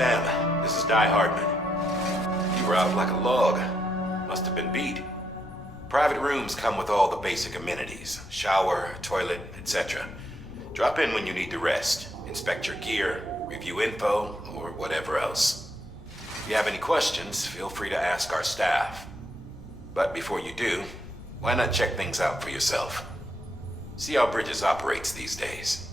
Sam, this is Di Hardman. You were out like a log. Must have been beat. Private rooms come with all the basic amenities. Shower, toilet, etc. Drop in when you need to rest. Inspect your gear, review info, or whatever else. If you have any questions, feel free to ask our staff. But before you do, why not check things out for yourself? See how Bridges operates these days.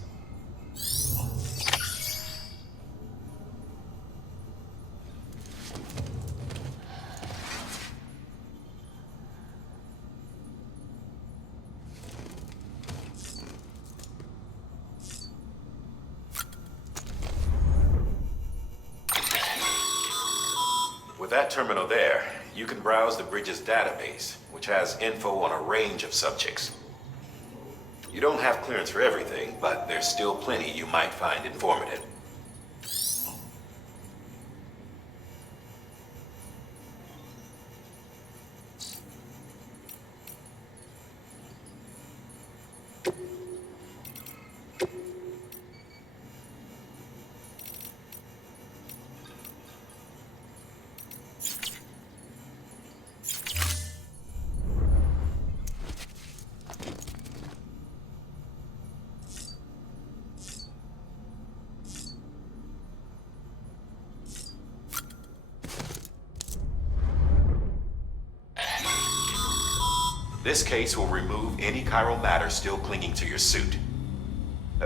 With that terminal there, you can browse the Bridges database, which has info on a range of subjects. You don't have clearance for everything, but there's still plenty you might find informative. This case will remove any chiral matter still clinging to your suit.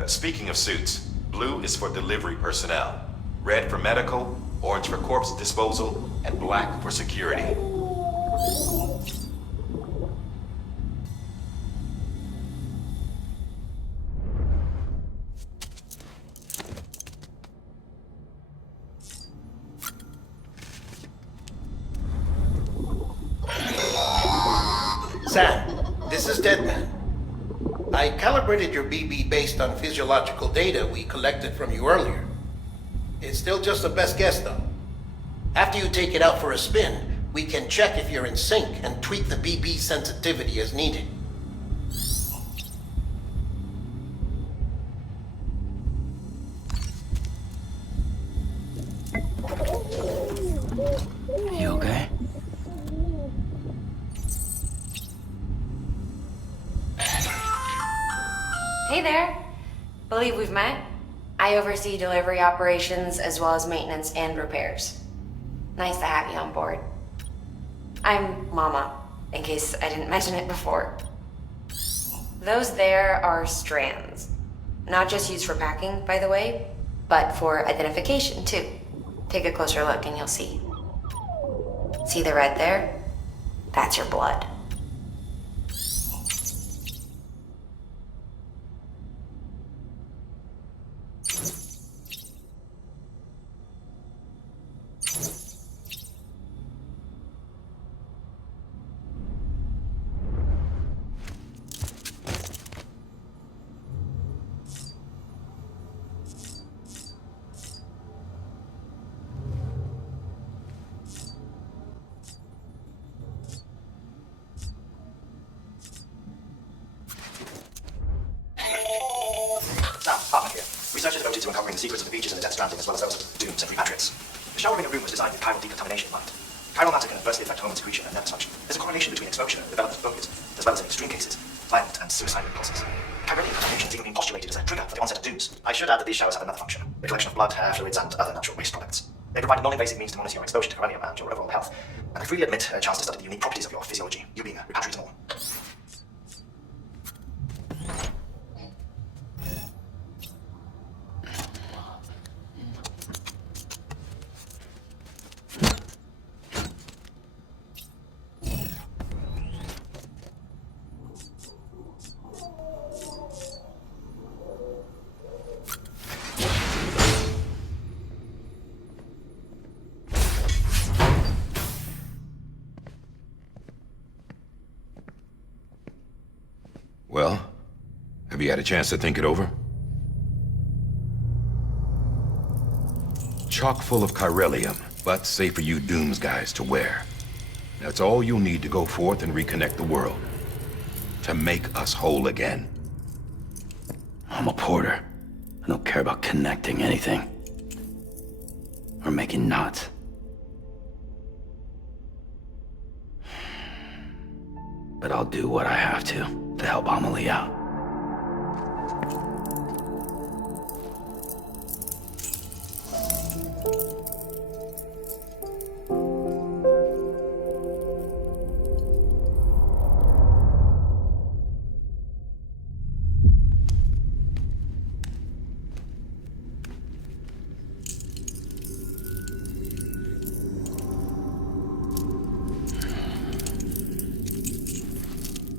Speaking of suits, blue is for delivery personnel, red for medical, orange for corpse disposal, and black for security. Sam, this is Deadman. I calibrated your BB based on physiological data we collected from you earlier. It's still just a best guess, though. After you take it out for a spin, we can check if you're in sync and tweak the BB sensitivity as needed. You okay? Hey there. Believe we've met. I oversee delivery operations as well as maintenance and repairs. Nice to have you on board. I'm Mama, in case I didn't mention it before. Those there are strands. Not just used for packing, by the way, but for identification too. Take a closer look and you'll see. See the red there? That's your blood. Research is devoted to uncovering the secrets of the beaches and the Death Stranding, as well as those of the dooms and repatriates. The shower ring room was designed with chiral decontamination in mind. Chiral matter can adversely affect a homeless creature and never such. There's a correlation between exposure and development of focus, as well as in extreme cases, violent and suicidal impulses. Chiral decontamination has even been postulated as a trigger for the onset of dooms. I should add that these showers have another function, the collection of blood, hair, fluids, and other natural waste products. They provide a non-invasive means to monitor your exposure to chiralium and your overall health. And I freely admit a chance to study the unique properties of your physiology, you being a repatriate and all. Well, have you had a chance to think it over? Chock full of chiralium, but safe for you Dooms guys to wear. That's all you'll need to go forth and reconnect the world. To make us whole again. I'm a porter. I don't care about connecting anything. or making knots. But I'll do what I have to help Amelie out.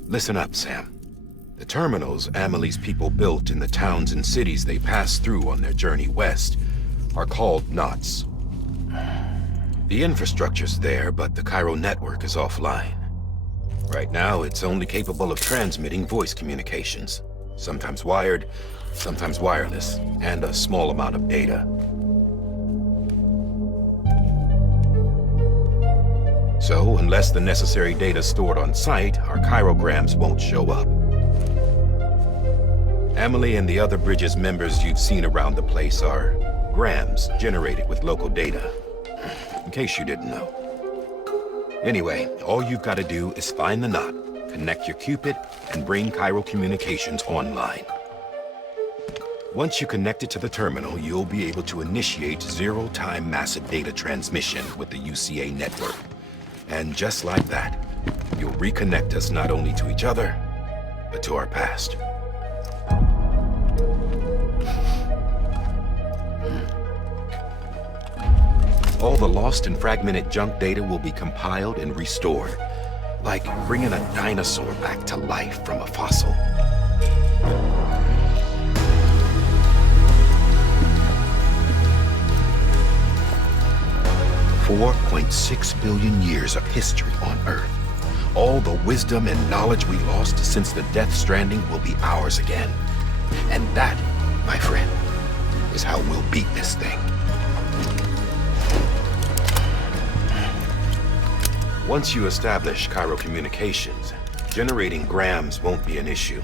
Listen up, Sam. The terminals Amelie's people built in the towns and cities they passed through on their journey west are called knots. The infrastructure's there, but the Cairo network is offline. Right now, it's only capable of transmitting voice communications, sometimes wired, sometimes wireless, and a small amount of data. So, unless the necessary data is stored on site, our chirograms won't show up. Amelie and the other Bridges members you've seen around the place are grams generated with local data. In case you didn't know. Anyway, all you've got to do is find the knot, connect your Cupid, and bring Cairo communications online. Once you connect it to the terminal, you'll be able to initiate zero-time massive data transmission with the UCA network. And just like that, you'll reconnect us not only to each other, but to our past. All the lost and fragmented junk data will be compiled and restored, like bringing a dinosaur back to life from a fossil. $4.6 billion years of history on Earth. All the wisdom and knowledge we lost since the Death Stranding will be ours again. And that, my friend, is how we'll beat this thing. Once you establish Cairo communications, generating grams won't be an issue.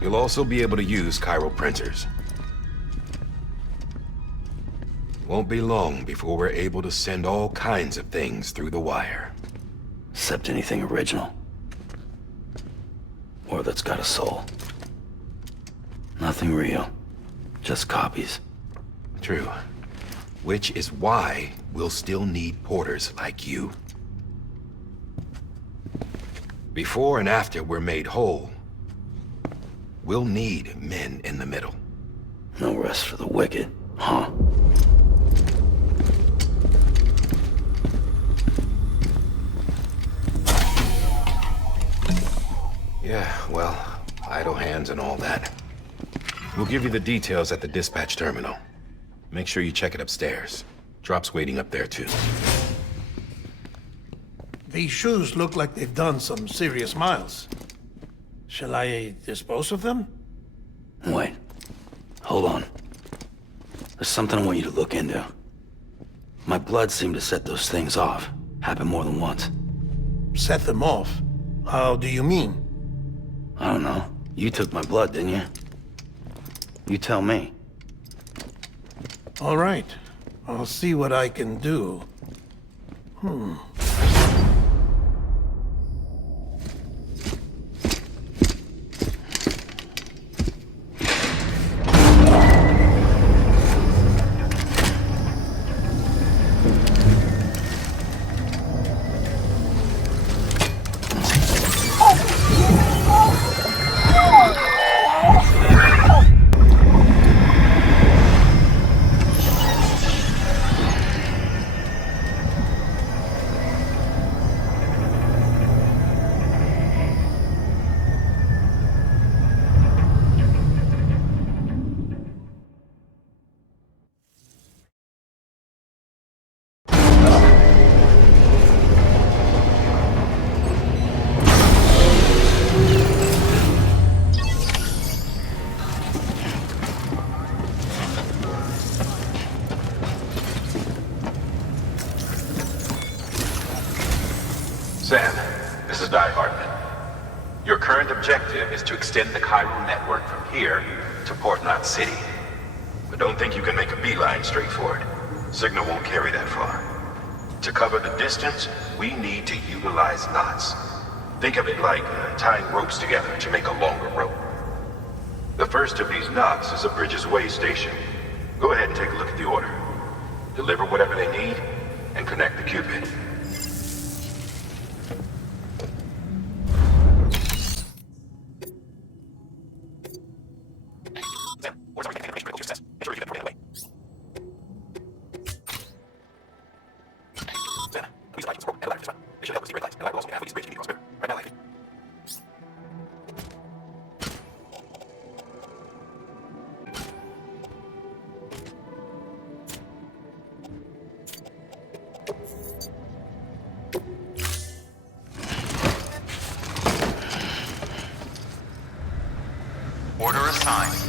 You'll also be able to use Cairo printers. Won't be long before we're able to send all kinds of things through the wire. Except anything original. Or that's got a soul. Nothing real. Just copies. True. Which is why we'll still need porters like you. Before and after we're made whole, we'll need men in the middle. No rest for the wicked, huh? Yeah, well, idle hands and all that. We'll give you the details at the dispatch terminal. Make sure you check it upstairs. Drop's waiting up there, too. These shoes look like they've done some serious miles. Shall I dispose of them? Wait. Hold on. There's something I want you to look into. My blood seemed to set those things off. Happened more than once. Set them off? How do you mean? I don't know. You took my blood, didn't you? You tell me. All right. I'll see what I can do. Sam, this is Die Hartman. Your current objective is to extend the Cairo network from here to Port Knot City. But don't think you can make a beeline straight for it. Signal won't carry that far. To cover the distance, we need to utilize knots. Think of it like tying ropes together to make a longer rope. The first of these knots is a Bridges Way station. Go ahead and take a look at the order. Deliver whatever they need, and connect the Cupid. Sam, where's everything? Information critical to success. Ensure you get the away. Sam, please light and ladder as well. This should help us see red lights, and ladder will also get halfway to bridge to meet cross. Right now, light. Order assigned.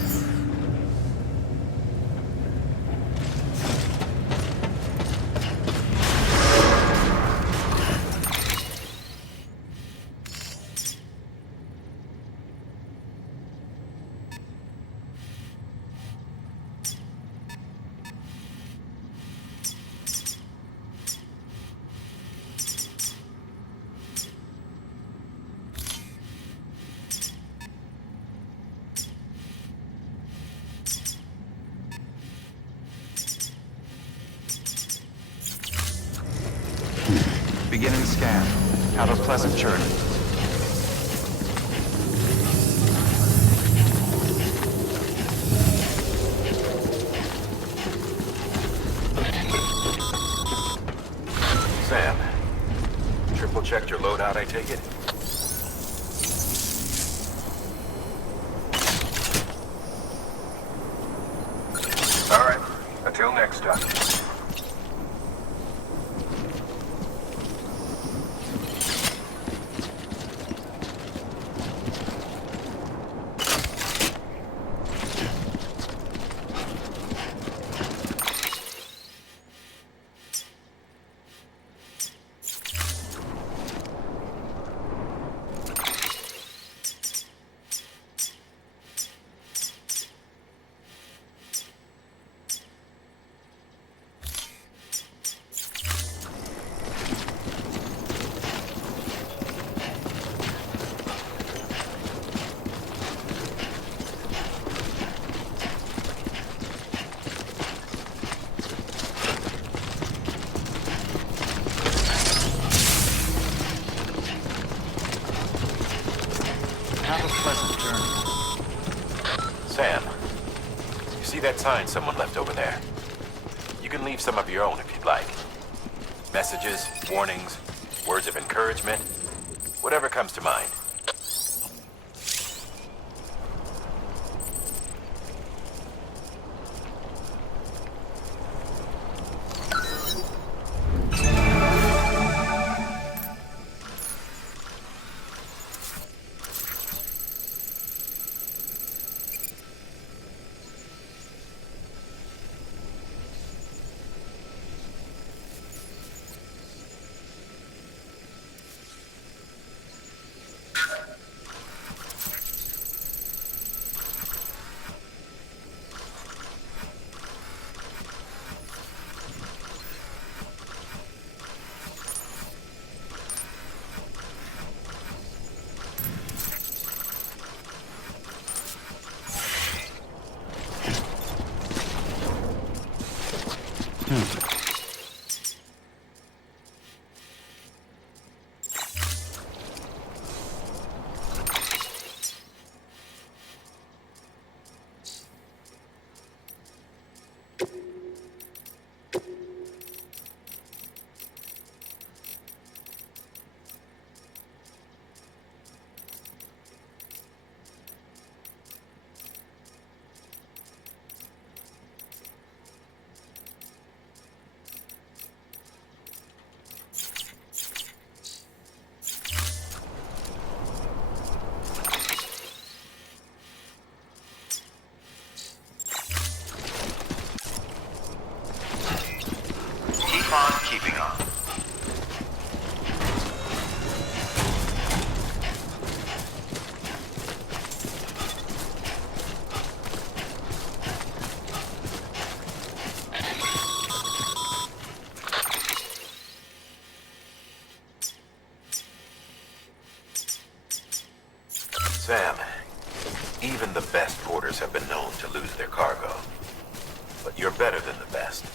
Beginning scan. Have a pleasant journey. Sam, triple checked your loadout, I take it? All right, until next time. Have a pleasant journey. Sam, you see that sign someone left over there? You can leave some of your own if you'd like. Messages, warnings, words of encouragement, whatever comes to mind. better than the best.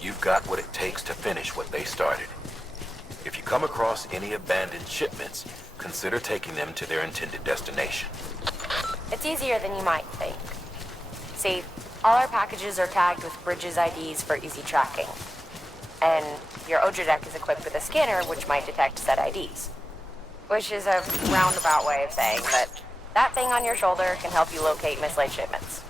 You've got what it takes to finish what they started. If you come across any abandoned shipments, consider taking them to their intended destination. It's easier than you might think. See, all our packages are tagged with Bridges IDs for easy tracking. And your Odra deck is equipped with a scanner which might detect said IDs. Which is a roundabout way of saying that that thing on your shoulder can help you locate mislaid shipments.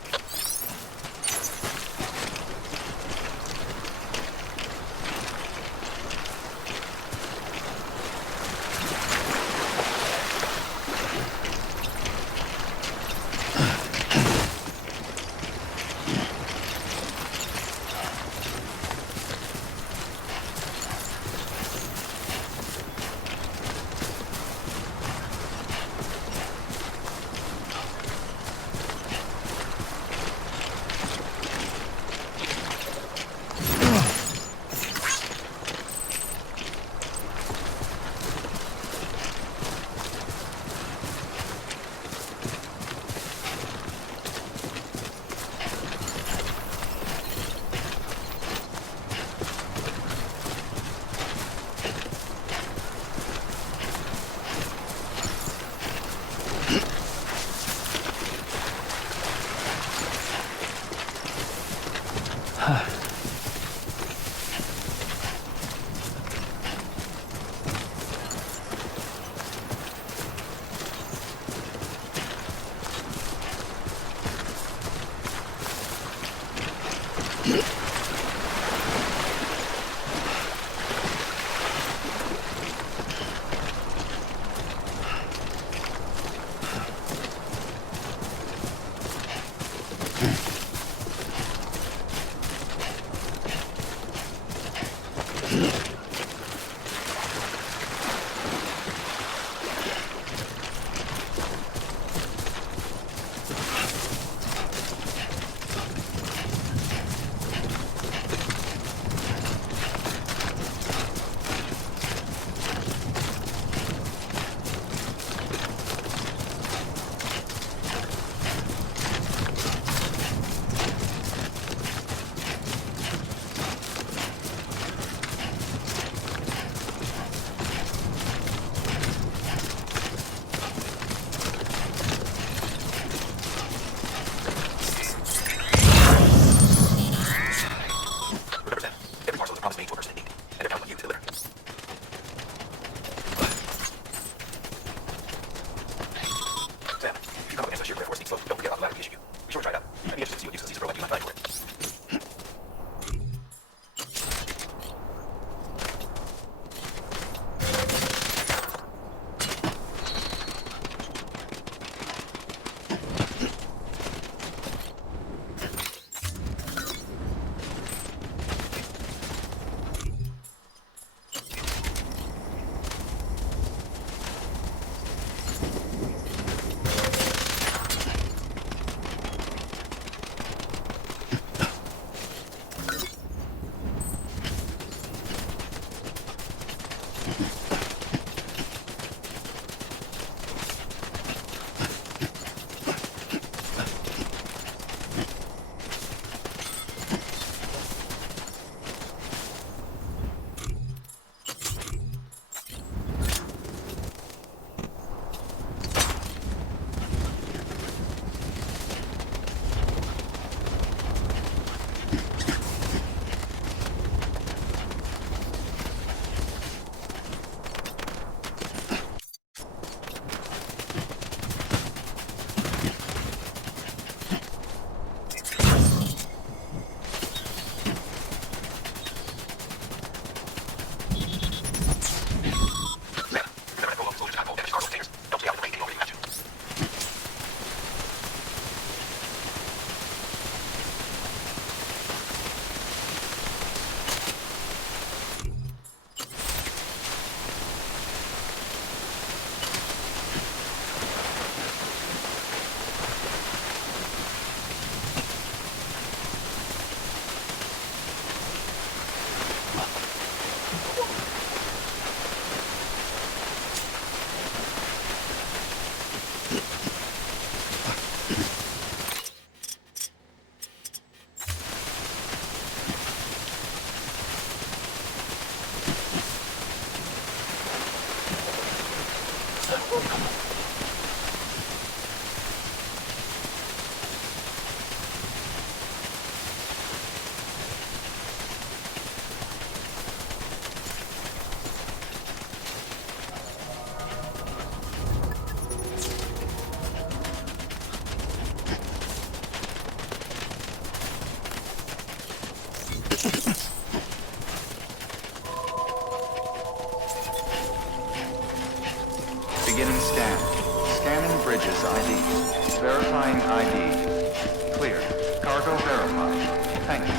Verifying ID. Clear. Cargo verified. Thank you.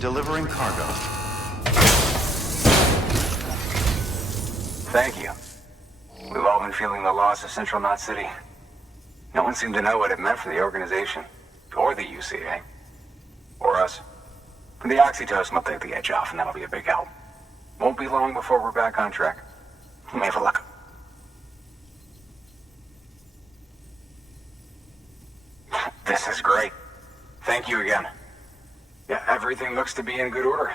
Delivering cargo. Thank you. We've all been feeling the loss of Central Knot City. No one seemed to know what it meant for the organization, or the UCA, or us. The oxytocin will take the edge off, and that'll be a big help. Won't be long before we're back on track. You may have a look. This is great. Thank you again. Yeah, everything looks to be in good order.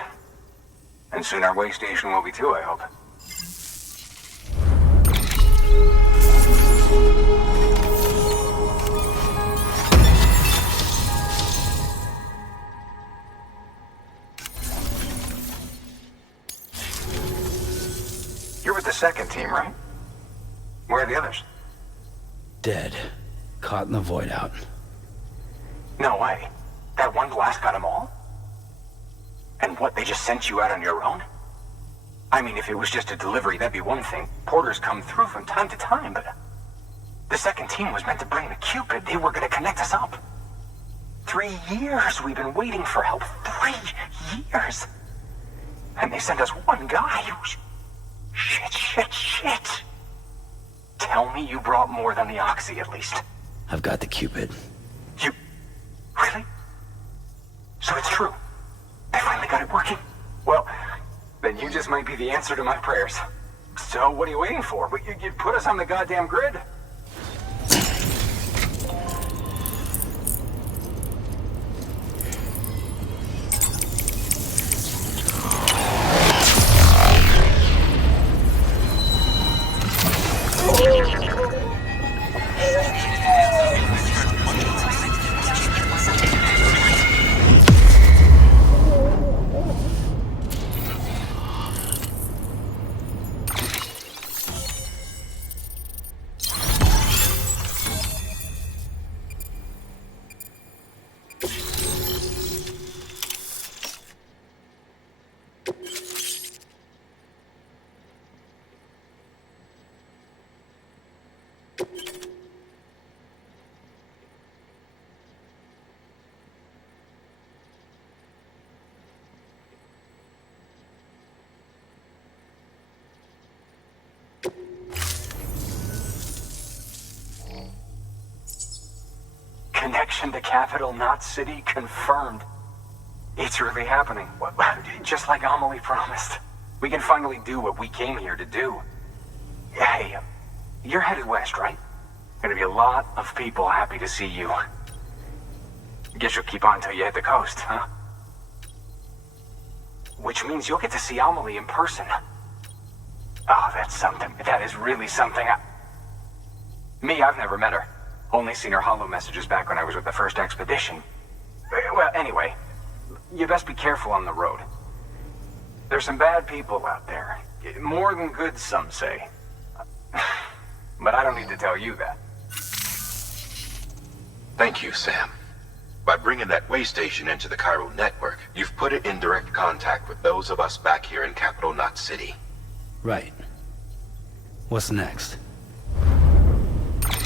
And soon our way station will be too, I hope. You're with the second team, right? Where are the others? Dead. Caught in the void out. No way. That one blast got them all? And what, they just sent you out on your own? I mean, if it was just a delivery, that'd be one thing. Porters come through from time to time, but... The second team was meant to bring the Cupid. They were gonna connect us up. 3 years we've been waiting for help. 3 years! And they sent us one guy. Shit. Tell me you brought more than the Oxy, at least. I've got the Cupid. You... Really? So it's true. They finally got it working. Well, then you just might be the answer to my prayers. So what are you waiting for? You put us on the goddamn grid. Connection to Capital Knot City confirmed. It's really happening. Just like Amelie promised. We can finally do what we came here to do. Hey, you're headed west, right? Gonna be a lot of people happy to see you. Guess you'll keep on till you hit the coast, huh? Which means you'll get to see Amelie in person. Oh, that's something. That is really something. I've never met her. Only seen her holo messages back when I was with the first expedition. Well, anyway, you best be careful on the road. There's some bad people out there. More than good, some say. But I don't need to tell you that. Thank you, Sam. By bringing that way station into the Cairo network, you've put it in direct contact with those of us back here in Capital Knot City. Right. What's next?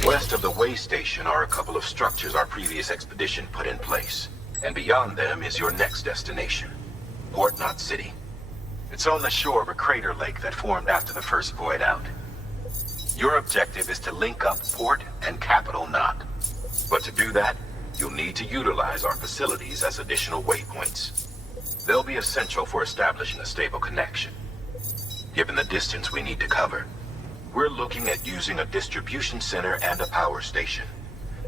West of the way station are a couple of structures our previous expedition put in place. And beyond them is your next destination, Port Knot City. It's on the shore of a crater lake that formed after the first void out. Your objective is to link up Port and Capital Knot. But to do that, you'll need to utilize our facilities as additional waypoints. They'll be essential for establishing a stable connection. Given the distance we need to cover, we're looking at using a distribution center and a power station,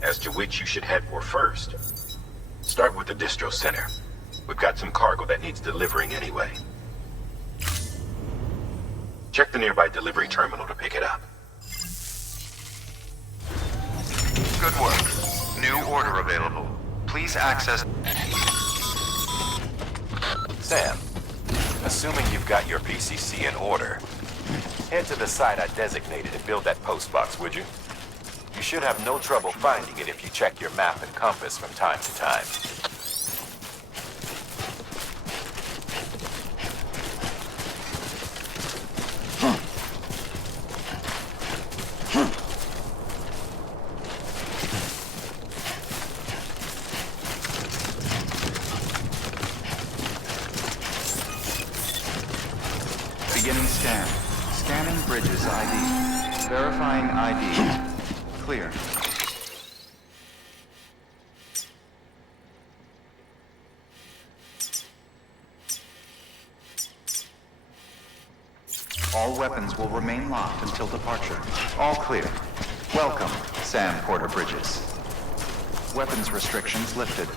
as to which you should head for first. Start with the distro center. We've got some cargo that needs delivering anyway. Check the nearby delivery terminal to pick it up. Good work. New order available. Please access... Sam, assuming you've got your PCC in order, head to the site I designated and build that post box, would you? You should have no trouble finding it if you check your map and compass from time to time. Beginning scan. Scanning bridges ID. Verifying ID. Clear. All weapons will remain locked until departure. All clear. Welcome, Sam Porter Bridges. Weapons restrictions lifted.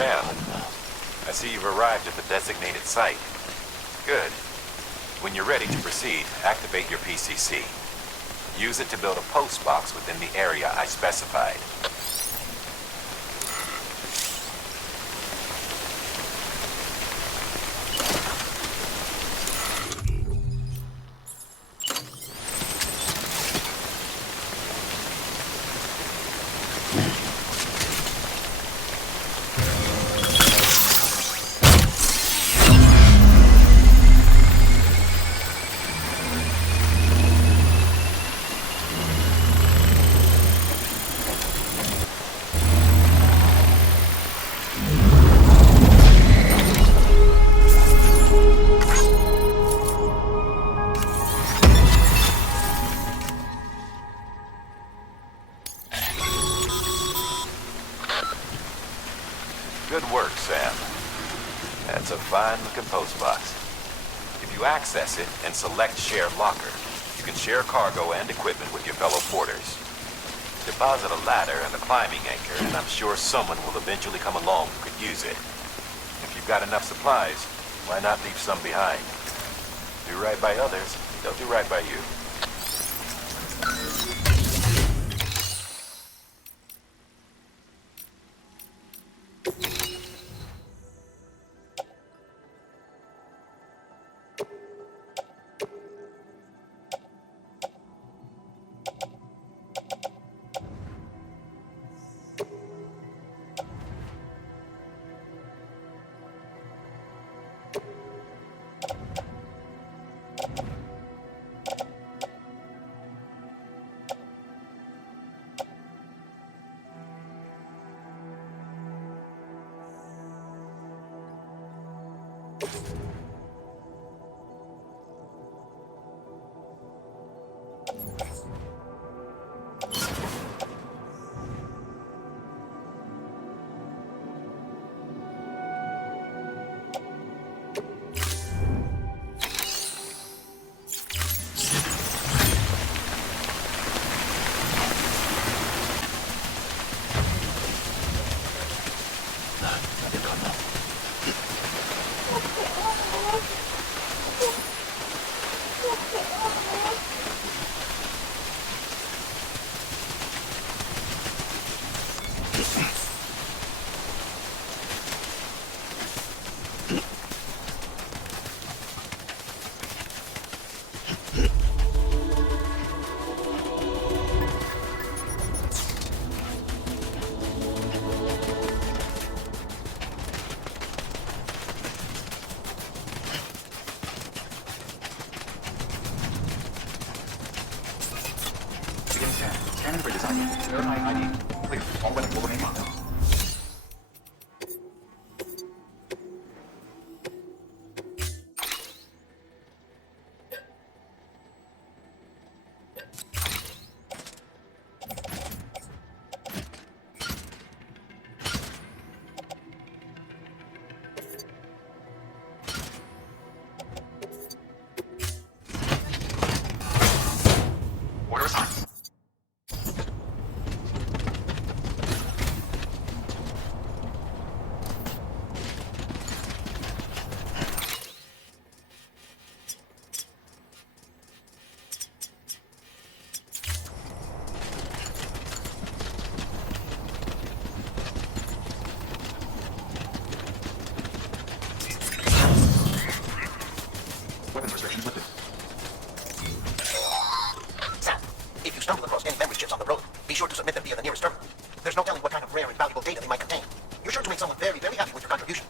Sam, I see you've arrived at the designated site. Good. When you're ready to proceed, activate your PCC. Use it to build a post box within the area I specified. Good work, Sam. That's a fine-looking post box. If you access it and select Share Locker, you can share cargo and equipment with your fellow porters. Deposit a ladder and a climbing anchor, and I'm sure someone will eventually come along who could use it. If you've got enough supplies, why not leave some behind? Do right by others, they'll do right by you. Scanning the bridges ID. Verifying ID. Clear. All weapons will remain locked. Order assigned. Weapons restrictions lifted. Sam, if you stumble across any memory chips on the road, be sure to submit them via the nearest terminal. There's no telling what kind of rare and valuable data they might contain. You're sure to make someone very, very happy with your contribution.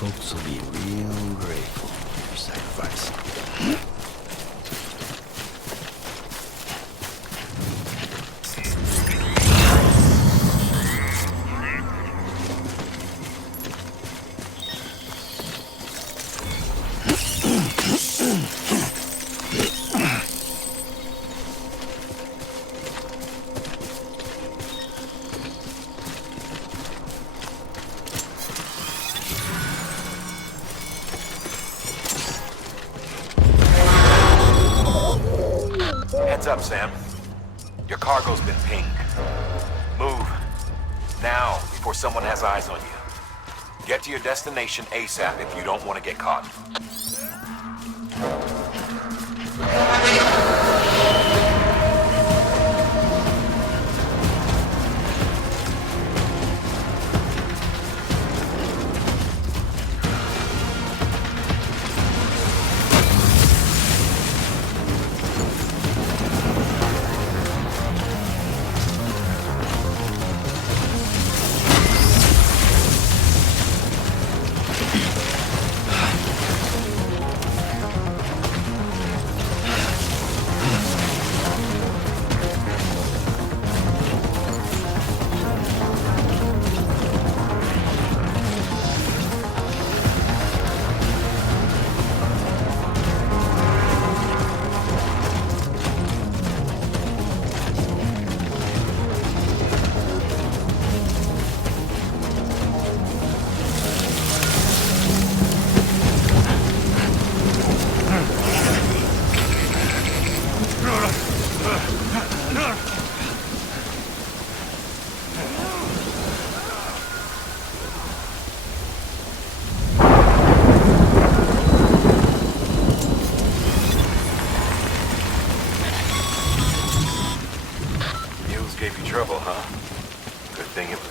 Folks will be real grateful for your sacrifice. Heads up, Sam. Your cargo's been pinged. Move. Now, before someone has eyes on you. Get to your destination ASAP if you don't want to get caught.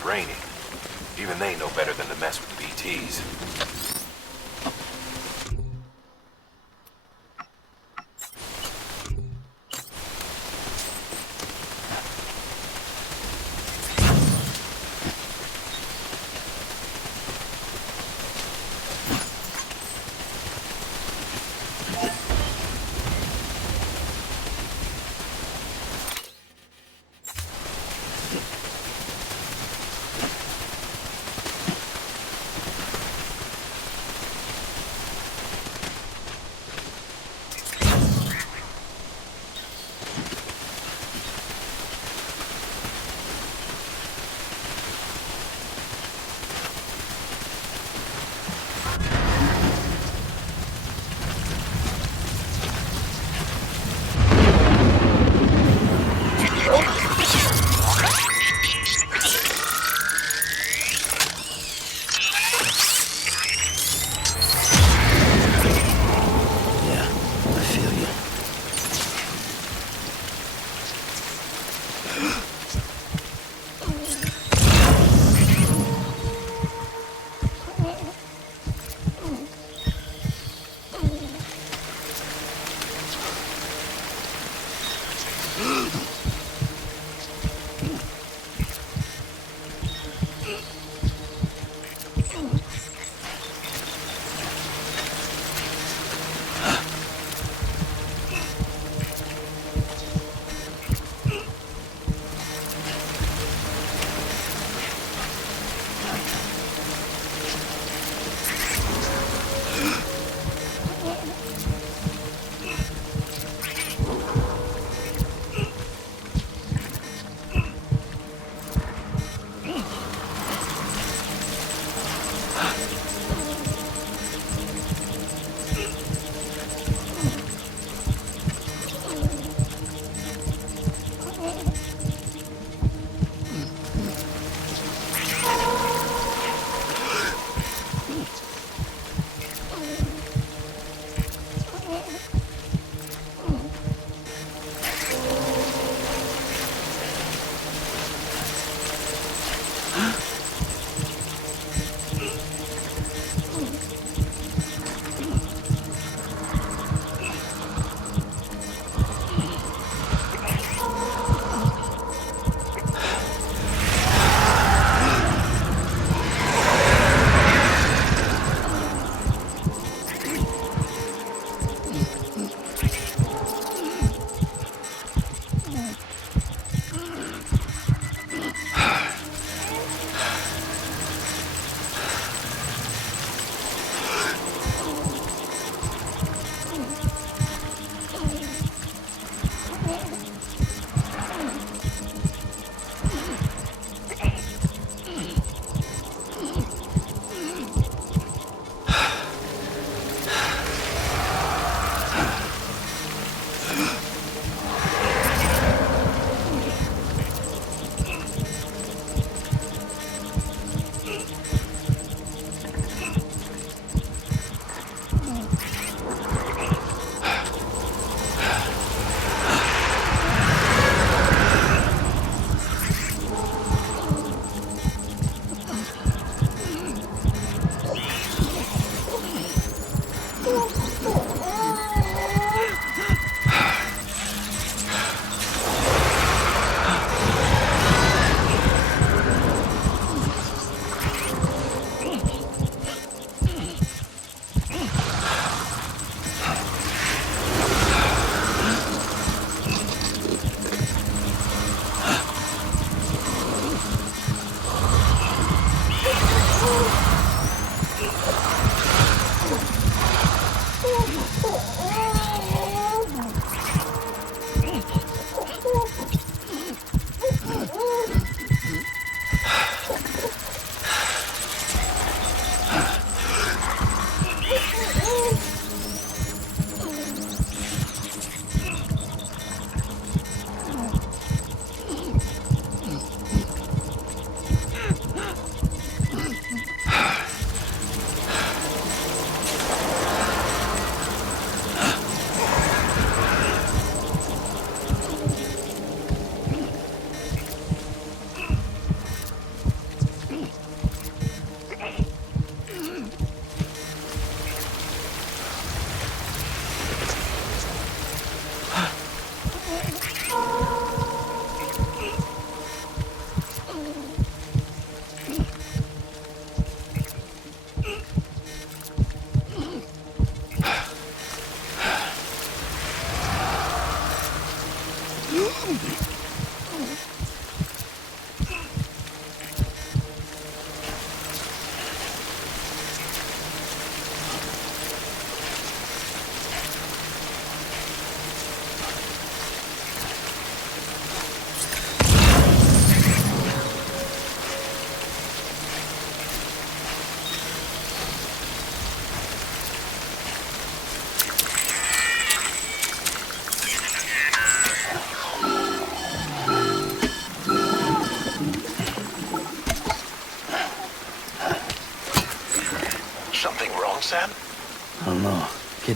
draining. Even they know better than to mess with BTs.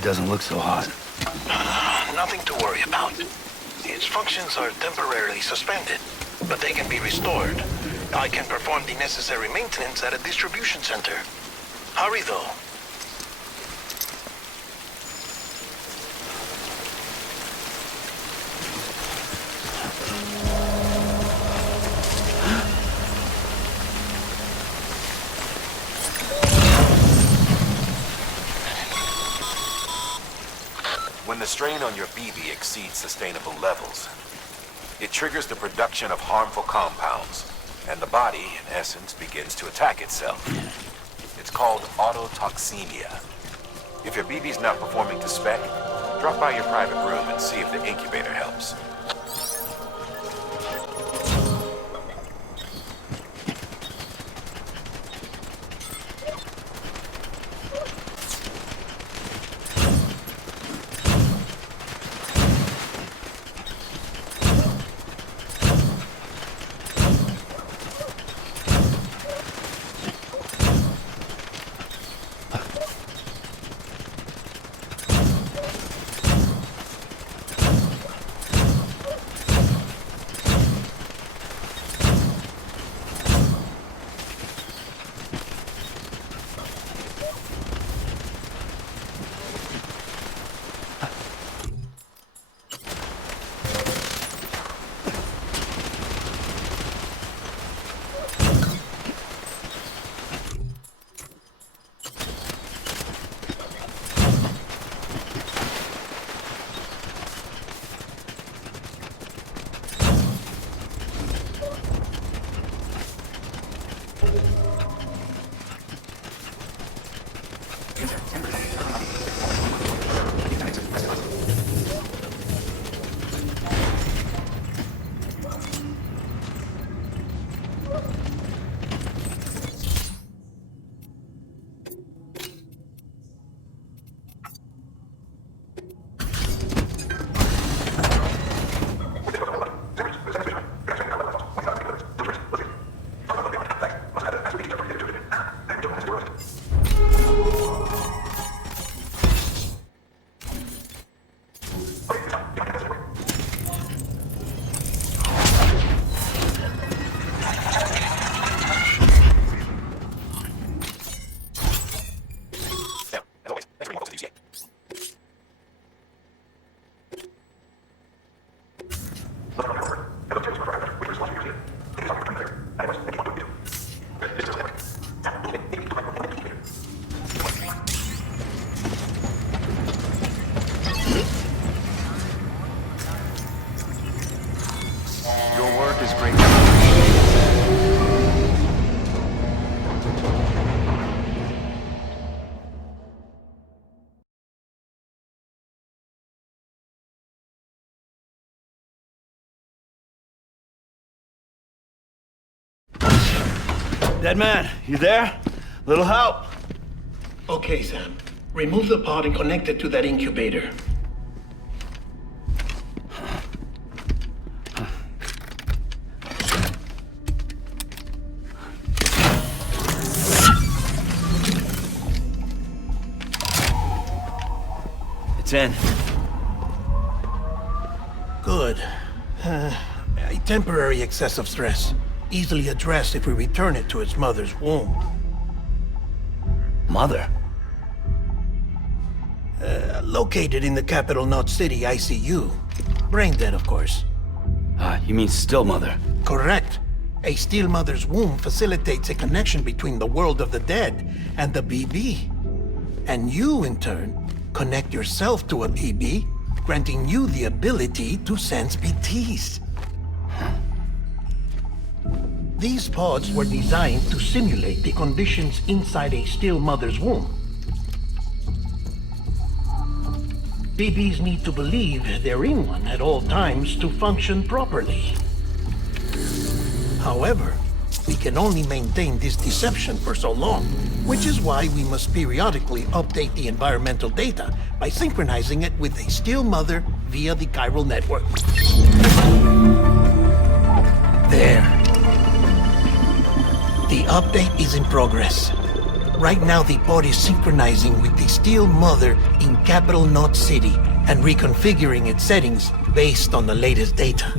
doesn't look so hot. Nothing to worry about. Its functions are temporarily suspended, but they can be restored. I can perform the necessary maintenance at a distribution center. Hurry, though. When the strain on your BB exceeds sustainable levels, it triggers the production of harmful compounds, and the body, in essence, begins to attack itself. It's called autotoxemia. If your BB's not performing to spec, drop by your private room and see if the incubator helps. Your work is great. Dead man, you there? Little help? Okay, Sam. Remove the pod and connect it to that incubator. It's in. Good. A temporary excessive stress. Easily addressed if we return it to its mother's womb. Mother? Located in the capital Knot City ICU. Brain dead, of course. You mean still mother? Correct. A still mother's womb facilitates a connection between the world of the dead and the BB. And you, in turn, connect yourself to a BB, granting you the ability to sense BTs. These pods were designed to simulate the conditions inside a still mother's womb. BBs need to believe they're in one at all times to function properly. However, we can only maintain this deception for so long, which is why we must periodically update the environmental data by synchronizing it with a still mother via the chiral network. There. The update is in progress. Right now, the pod is synchronizing with the Steel Mother in Capital Knot City and reconfiguring its settings based on the latest data.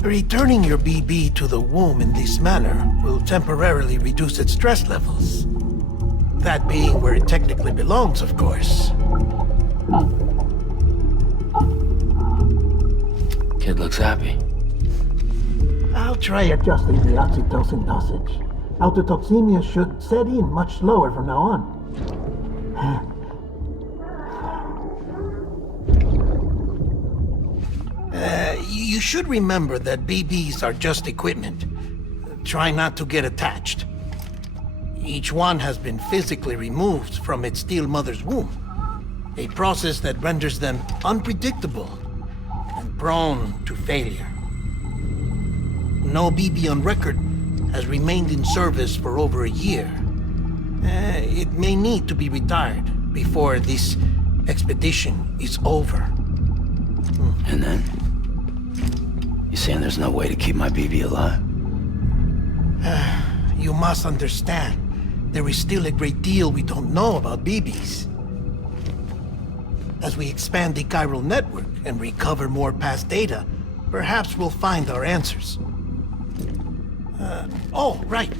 Returning your BB to the womb in this manner will temporarily reduce its stress levels. That being where it technically belongs, of course. Kid looks happy. I'll try adjusting the oxytocin dosage. Autotoxemia should set in much slower from now on. You should remember that BBs are just equipment. Try not to get attached. Each one has been physically removed from its Steel Mother's womb. A process that renders them unpredictable and prone to failure. No BB on record has remained in service for over a year. It may need to be retired before this expedition is over. And then? You saying there's no way to keep my BB alive? You must understand, there is still a great deal we don't know about BBs. As we expand the chiral network and recover more past data, perhaps we'll find our answers. Oh, right.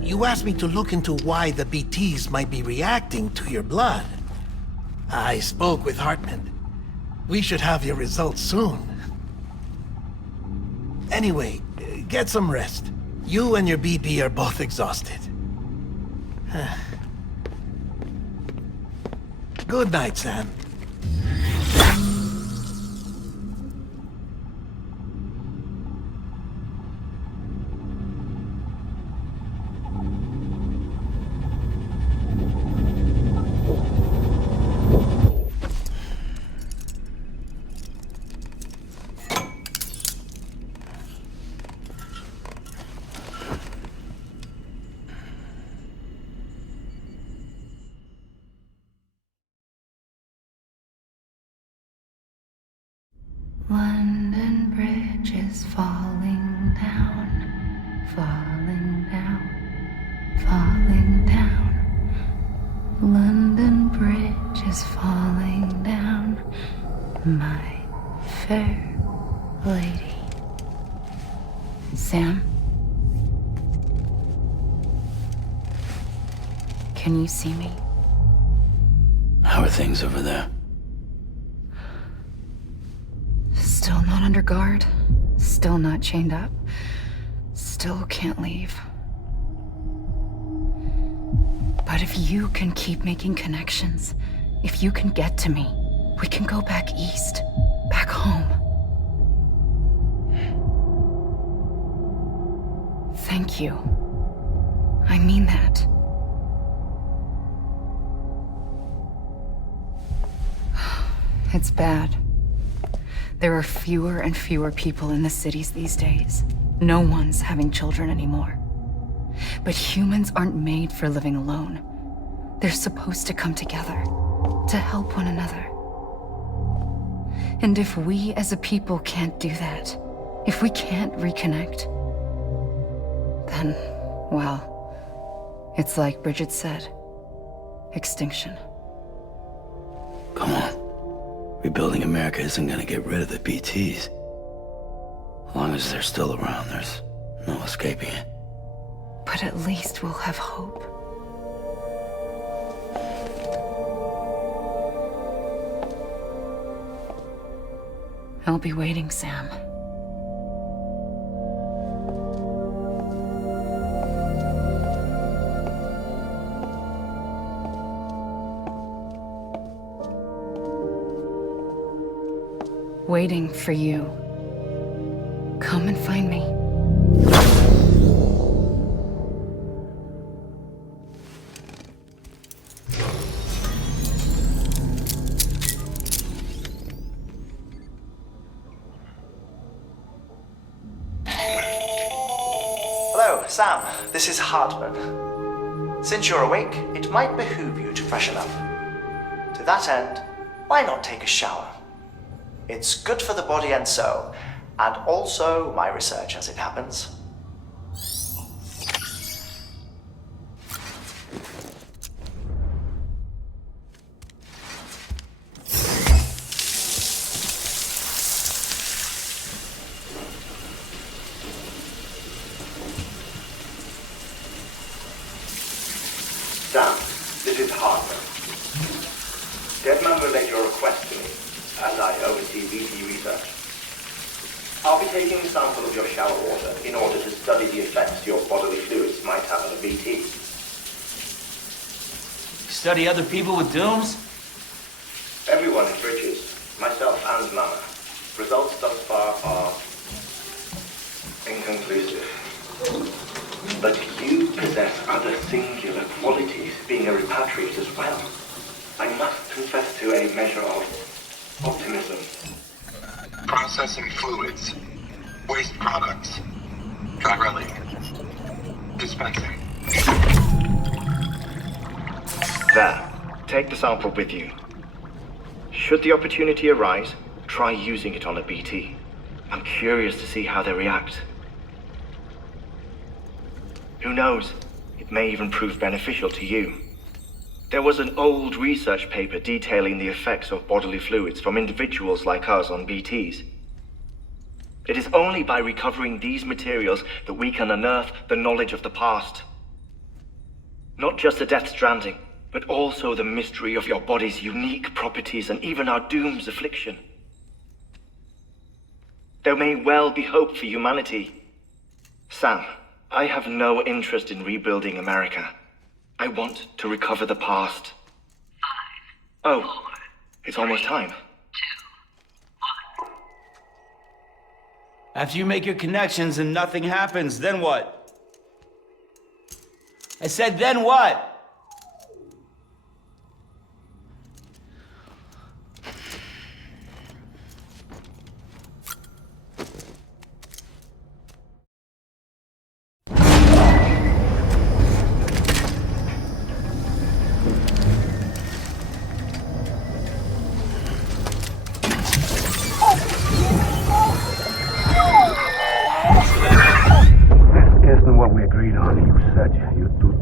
You asked me to look into why the BTs might be reacting to your blood. I spoke with Hartman. We should have your results soon. Anyway, get some rest. You and your BB are both exhausted. Good night, Sam. London Bridge is falling down, falling down, falling down. London Bridge is falling down, my fair lady. Sam? Can you see me? How are things over there? Still not under guard, still not chained up, still can't leave. But if you can keep making connections, if you can get to me, we can go back east, back home. Thank you. I mean that. It's bad. There are fewer and fewer people in the cities these days. No one's having children anymore. But humans aren't made for living alone. They're supposed to come together, to help one another. And if we as a people can't do that, if we can't reconnect, then, well, it's like Bridget said, extinction. Come on. Rebuilding America isn't gonna get rid of the BTs. As long as they're still around, there's no escaping it. But at least we'll have hope. I'll be waiting, Sam. Waiting for you. Come and find me. Hello, Sam. This is Hartman. Since you're awake, it might behoove you to freshen up. To that end, why not take a shower? It's good for the body and soul, and also my research as it happens. partner. Deadman relayed your request to me, as I oversee VT research. I'll be taking a sample of your shower water in order to study the effects your bodily fluids might have on a VT. Study other people with dooms? Everyone in Bridges, myself and Mama. Results thus far are inconclusive. But you possess other singular qualities, being a repatriate as well. I must confess to a measure of optimism. Processing fluids. Waste products. Chirelli. Dispensing. There. Take the sample with you. Should the opportunity arise, try using it on a BT. I'm curious to see how they react. Who knows? It may even prove beneficial to you. There was an old research paper detailing the effects of bodily fluids from individuals like us on BTs. It is only by recovering these materials that we can unearth the knowledge of the past. Not just the Death Stranding, but also the mystery of your body's unique properties and even our doom's affliction. There may well be hope for humanity. Sam, I have no interest in rebuilding America. I want to recover the past. 5, 4, it's almost time. 2, 1. After you make your connections and nothing happens, then what? I said, then what?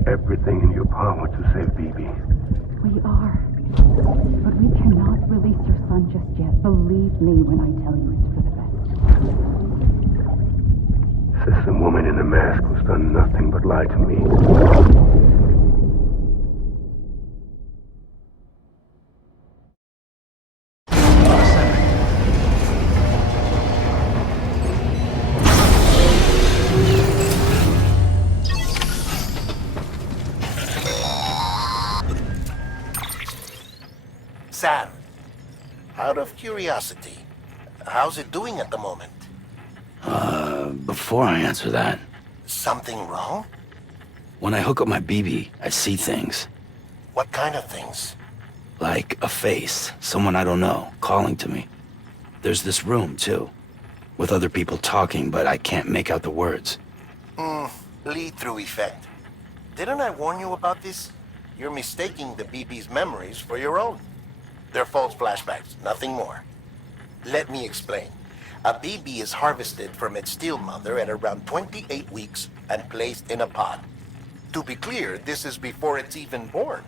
Everything in your power to save BB. We are. But we cannot release your son just yet. Believe me when I tell you it's for the best. System woman in the mask who's done nothing but lie to me. Sam, out of curiosity, how's it doing at the moment? Before I answer that, Something wrong? when I hook up my BB, I see things. What kind of things? Like a face, someone I don't know, calling to me. There's this room, too, with other people talking, but I can't make out the words. Lead-through effect. Didn't I warn you about this? You're mistaking the BB's memories for your own. They're false flashbacks, nothing more. Let me explain. A BB is harvested from its steel mother at around 28 weeks and placed in a pod. To be clear, this is before it's even born.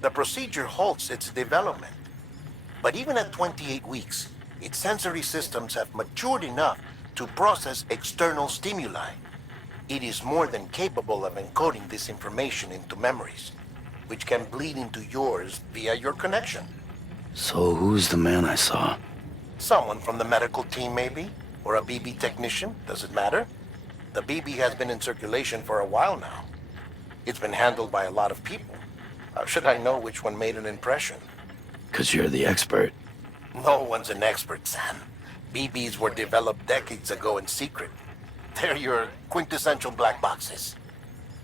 The procedure halts its development. But even at 28 weeks, its sensory systems have matured enough to process external stimuli. It is more than capable of encoding this information into memories, which can bleed into yours via your connection. So who's the man I saw? Someone from the medical team, maybe? Or a BB technician? Does it matter? The BB has been in circulation for a while now. It's been handled by a lot of people. How should I know which one made an impression? 'Cause you're the expert. No one's an expert, Sam. BBs were developed decades ago in secret. They're your quintessential black boxes.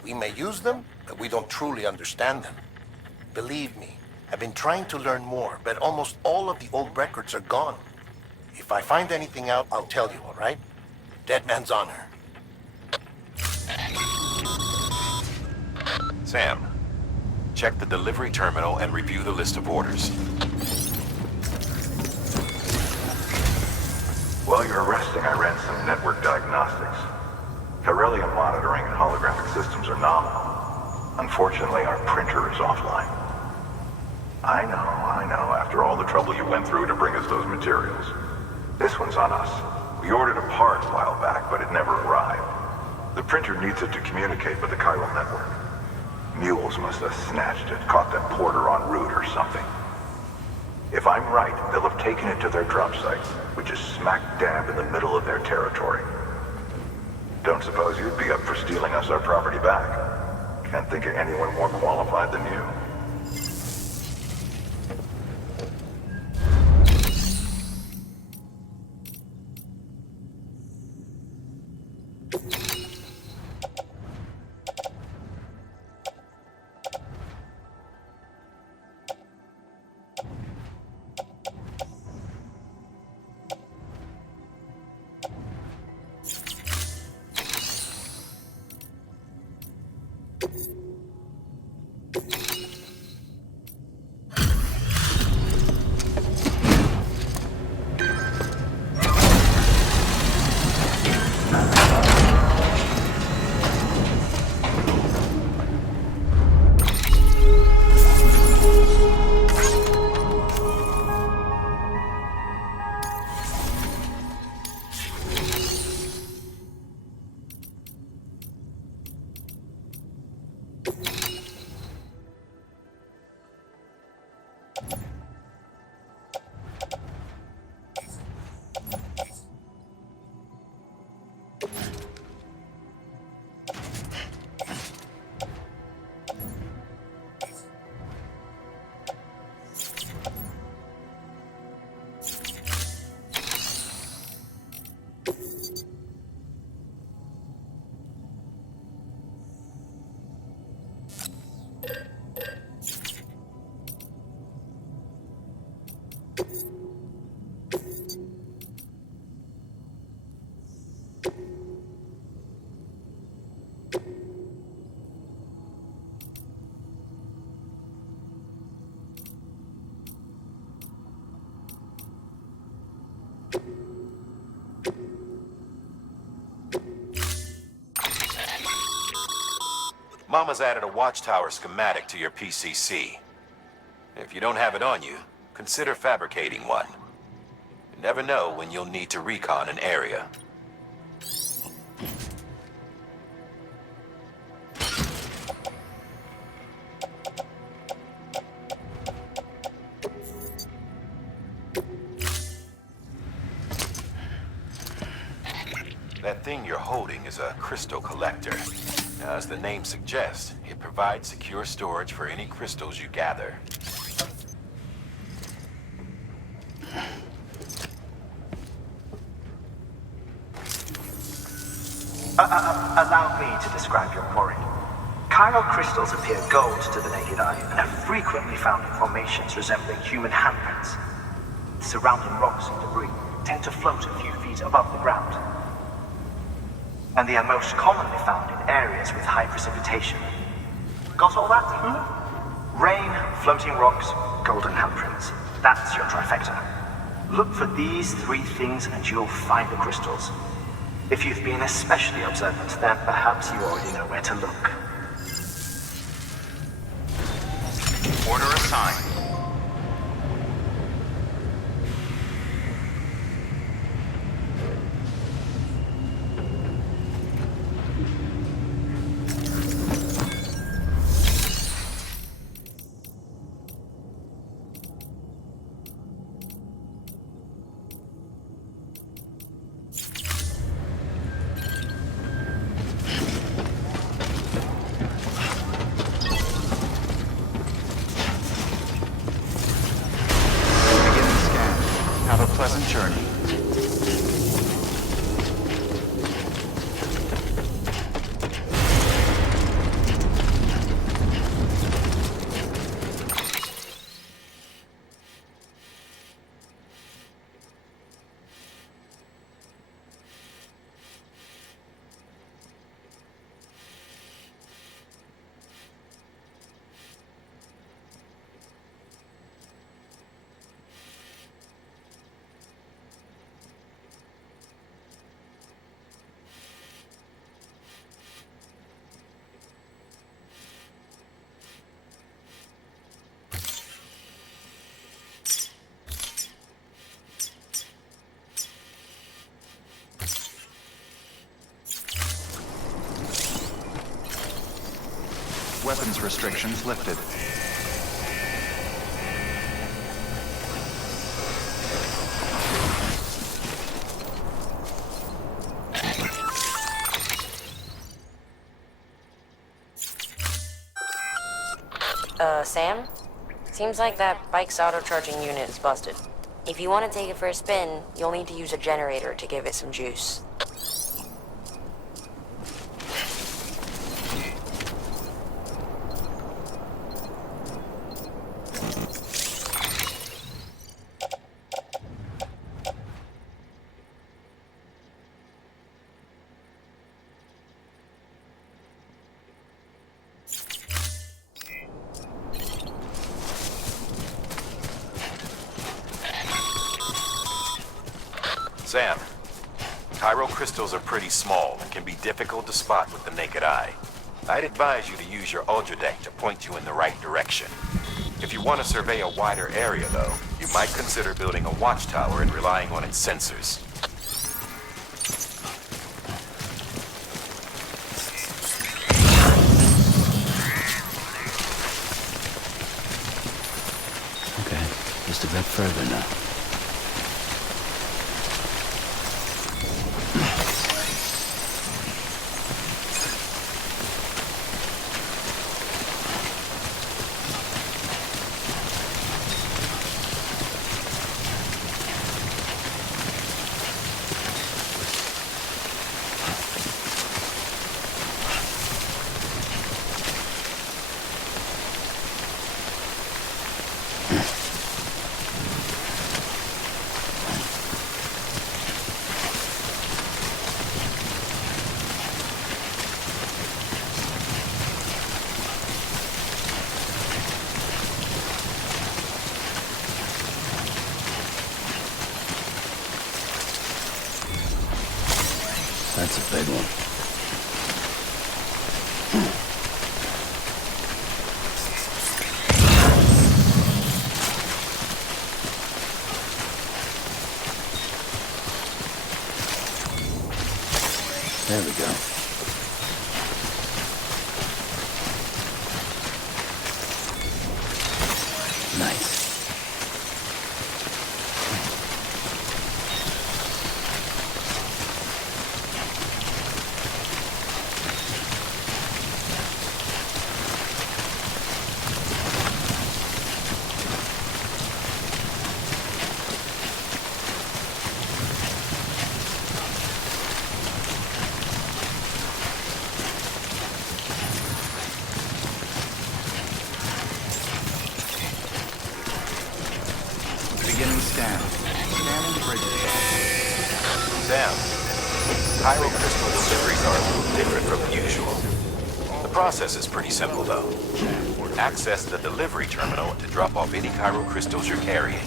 We may use them, but we don't truly understand them. Believe me, I've been trying to learn more, but almost all of the old records are gone. If I find anything out, I'll tell you, all right? Dead man's honor. Sam, check the delivery terminal and review the list of orders. While you're resting, I ran some network diagnostics. Chirelli monitoring and holographic systems are nominal. Unfortunately, our printer is offline. I know, after all the trouble you went through to bring us those materials. This one's on us. We ordered a part a while back, but it never arrived. The printer needs it to communicate with the chiral network. Mules must have snatched it, caught that porter en route or something. If I'm right, they'll have taken it to their drop site, which is smack dab in the middle of their territory. Don't suppose you'd be up for stealing us our property back? Can't think of anyone more qualified than you. Mama's added a watchtower schematic to your PCC. If you don't have it on you, consider fabricating one. You never know when you'll need to recon an area. That thing you're holding is a crystal collector. Now, as the name suggests, it provides secure storage for any crystals you gather. Allow me to describe your quarry. Chiral crystals appear gold to the naked eye and are frequently found in formations resembling human handprints. Surrounding rocks and debris tend to float a few feet above the ground. And they are most commonly found in areas with high precipitation. Got all that? Rain, floating rocks, golden handprints. That's your trifecta. Look for these three things and you'll find the crystals. If you've been especially observant, then perhaps you already know where to look. Order assigned. Pleasant journey. Weapons restrictions lifted. Sam? Seems like that bike's auto-charging unit is busted. If you want to take it for a spin, you'll need to use a generator to give it some juice. Sam, chiral crystals are pretty small and can be difficult to spot with the naked eye. I'd advise you to use your ultra deck to point you in the right direction. If you want to survey a wider area, though, you might consider building a watchtower and relying on its sensors. Okay, just a bit further now. That's a big one. There we go. Nice. Beginning scan. Scanning bridges. Sam, chiral crystal deliveries are a little different from usual. The process is pretty simple, though. Access the delivery terminal to drop off any chiral crystals you're carrying.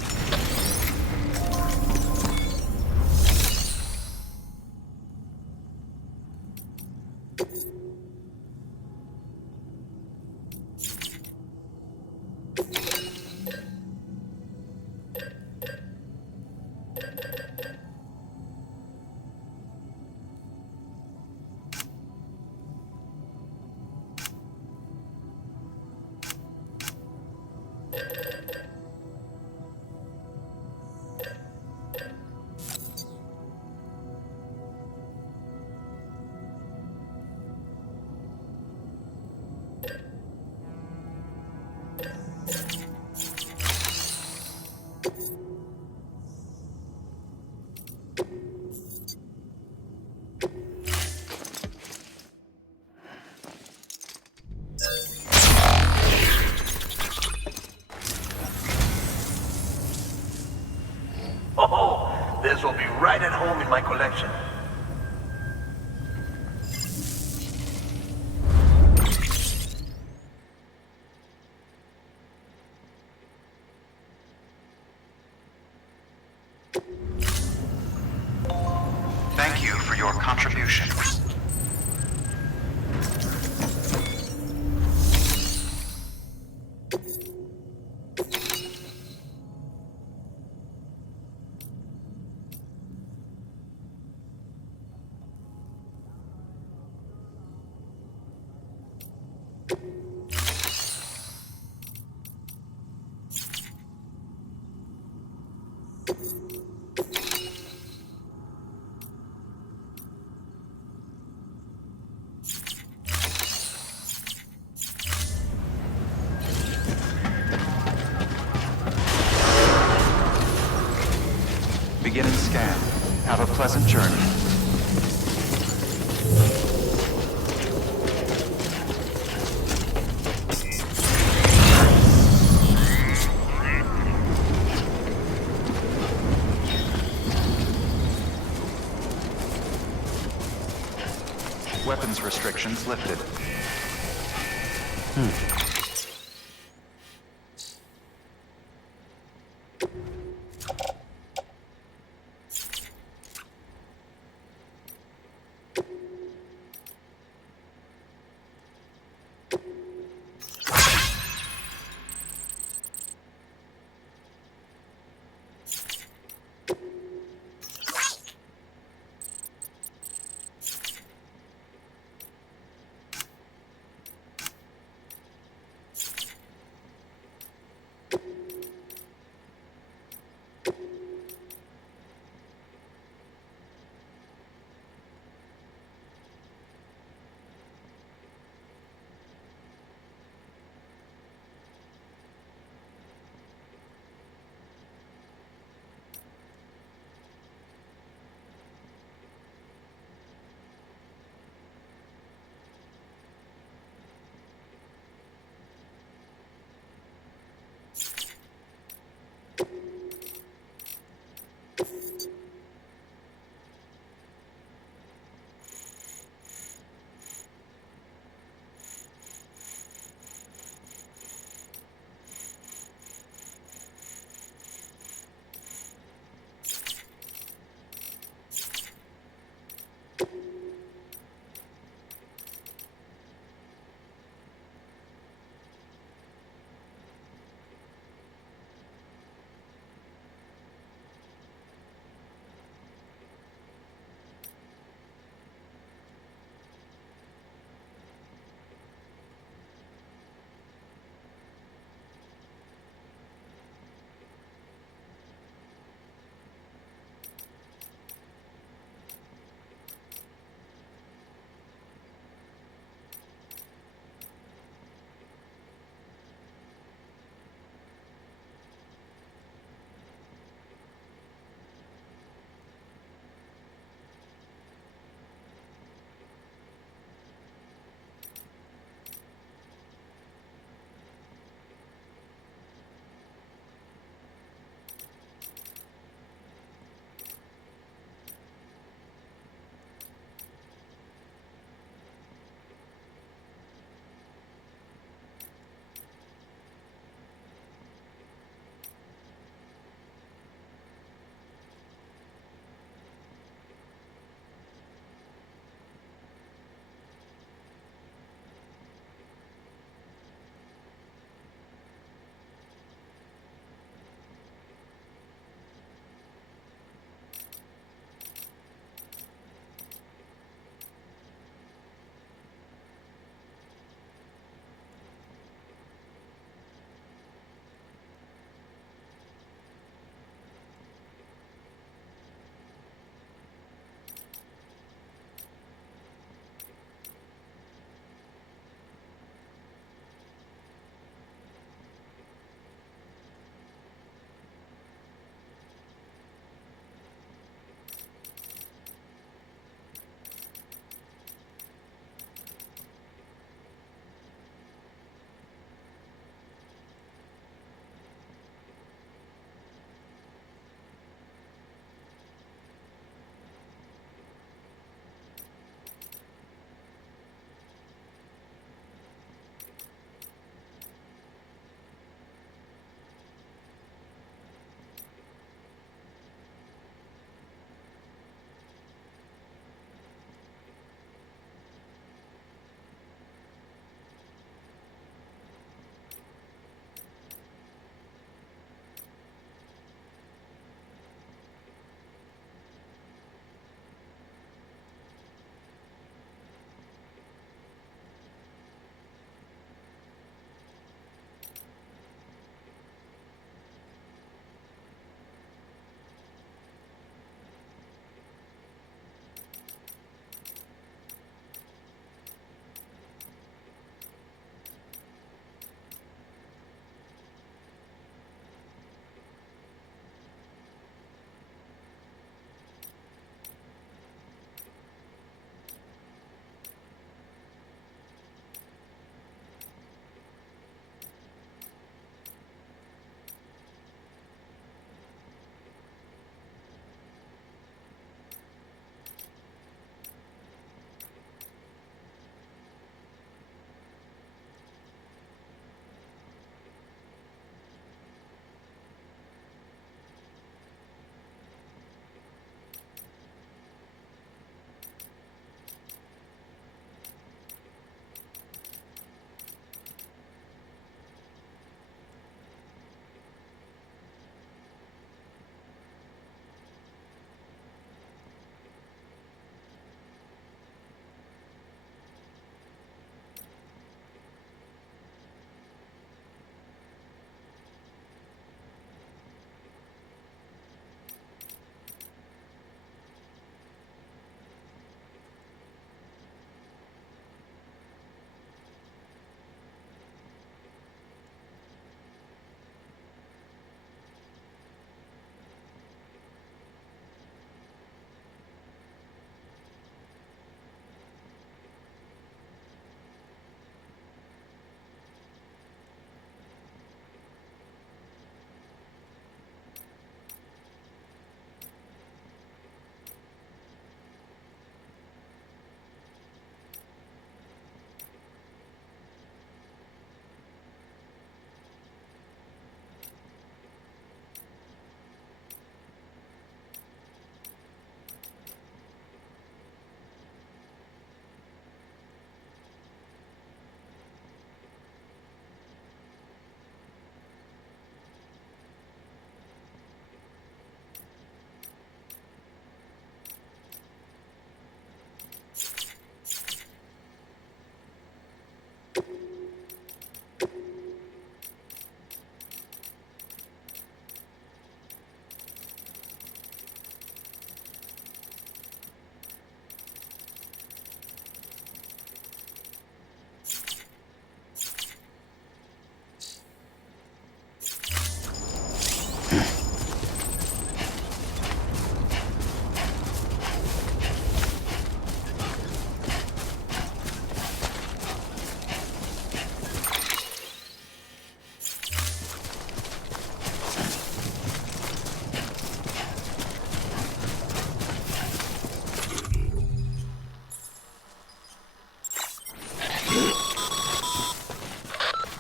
Oh, this will be right at home in my collection. Thank you for your contributions. Beginning scan. Have a pleasant journey. Weapons restrictions lifted.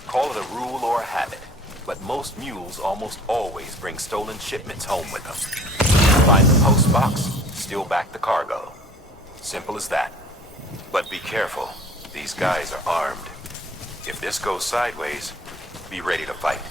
Call it a rule or a habit, but most mules almost always bring stolen shipments home with them. Find the post box, steal back the cargo. Simple as that. But be careful. These guys are armed. If this goes sideways, be ready to fight.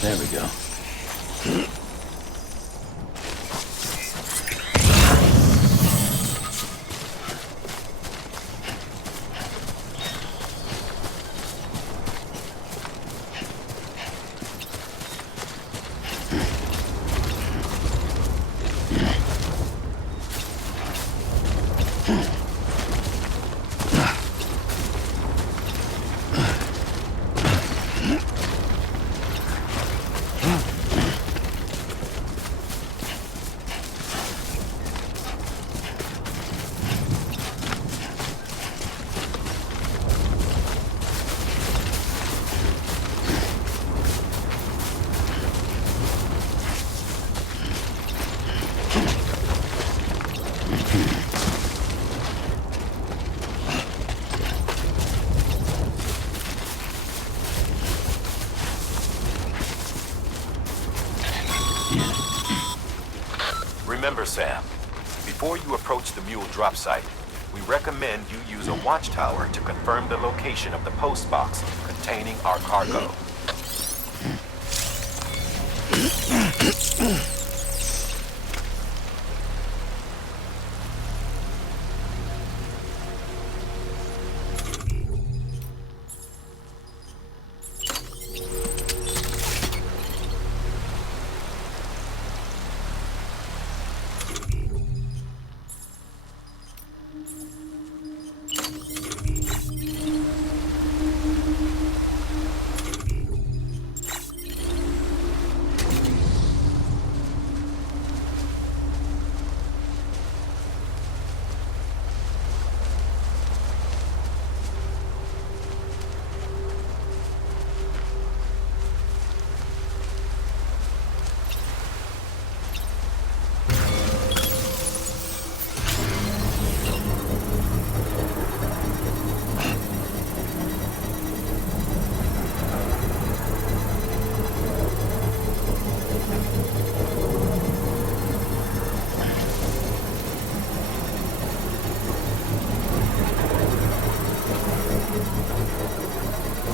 There we go. Remember, Sam, before you approach the mule drop site, we recommend you use a watchtower to confirm the location of the post box containing our cargo.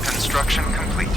Construction complete.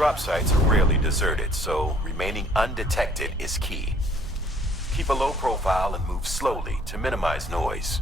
drop sites are rarely deserted, so remaining undetected is key. Keep a low profile and move slowly to minimize noise.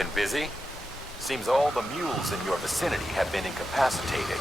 Been busy? Seems all the mules in your vicinity have been incapacitated.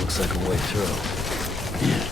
Looks like a way through. Yeah.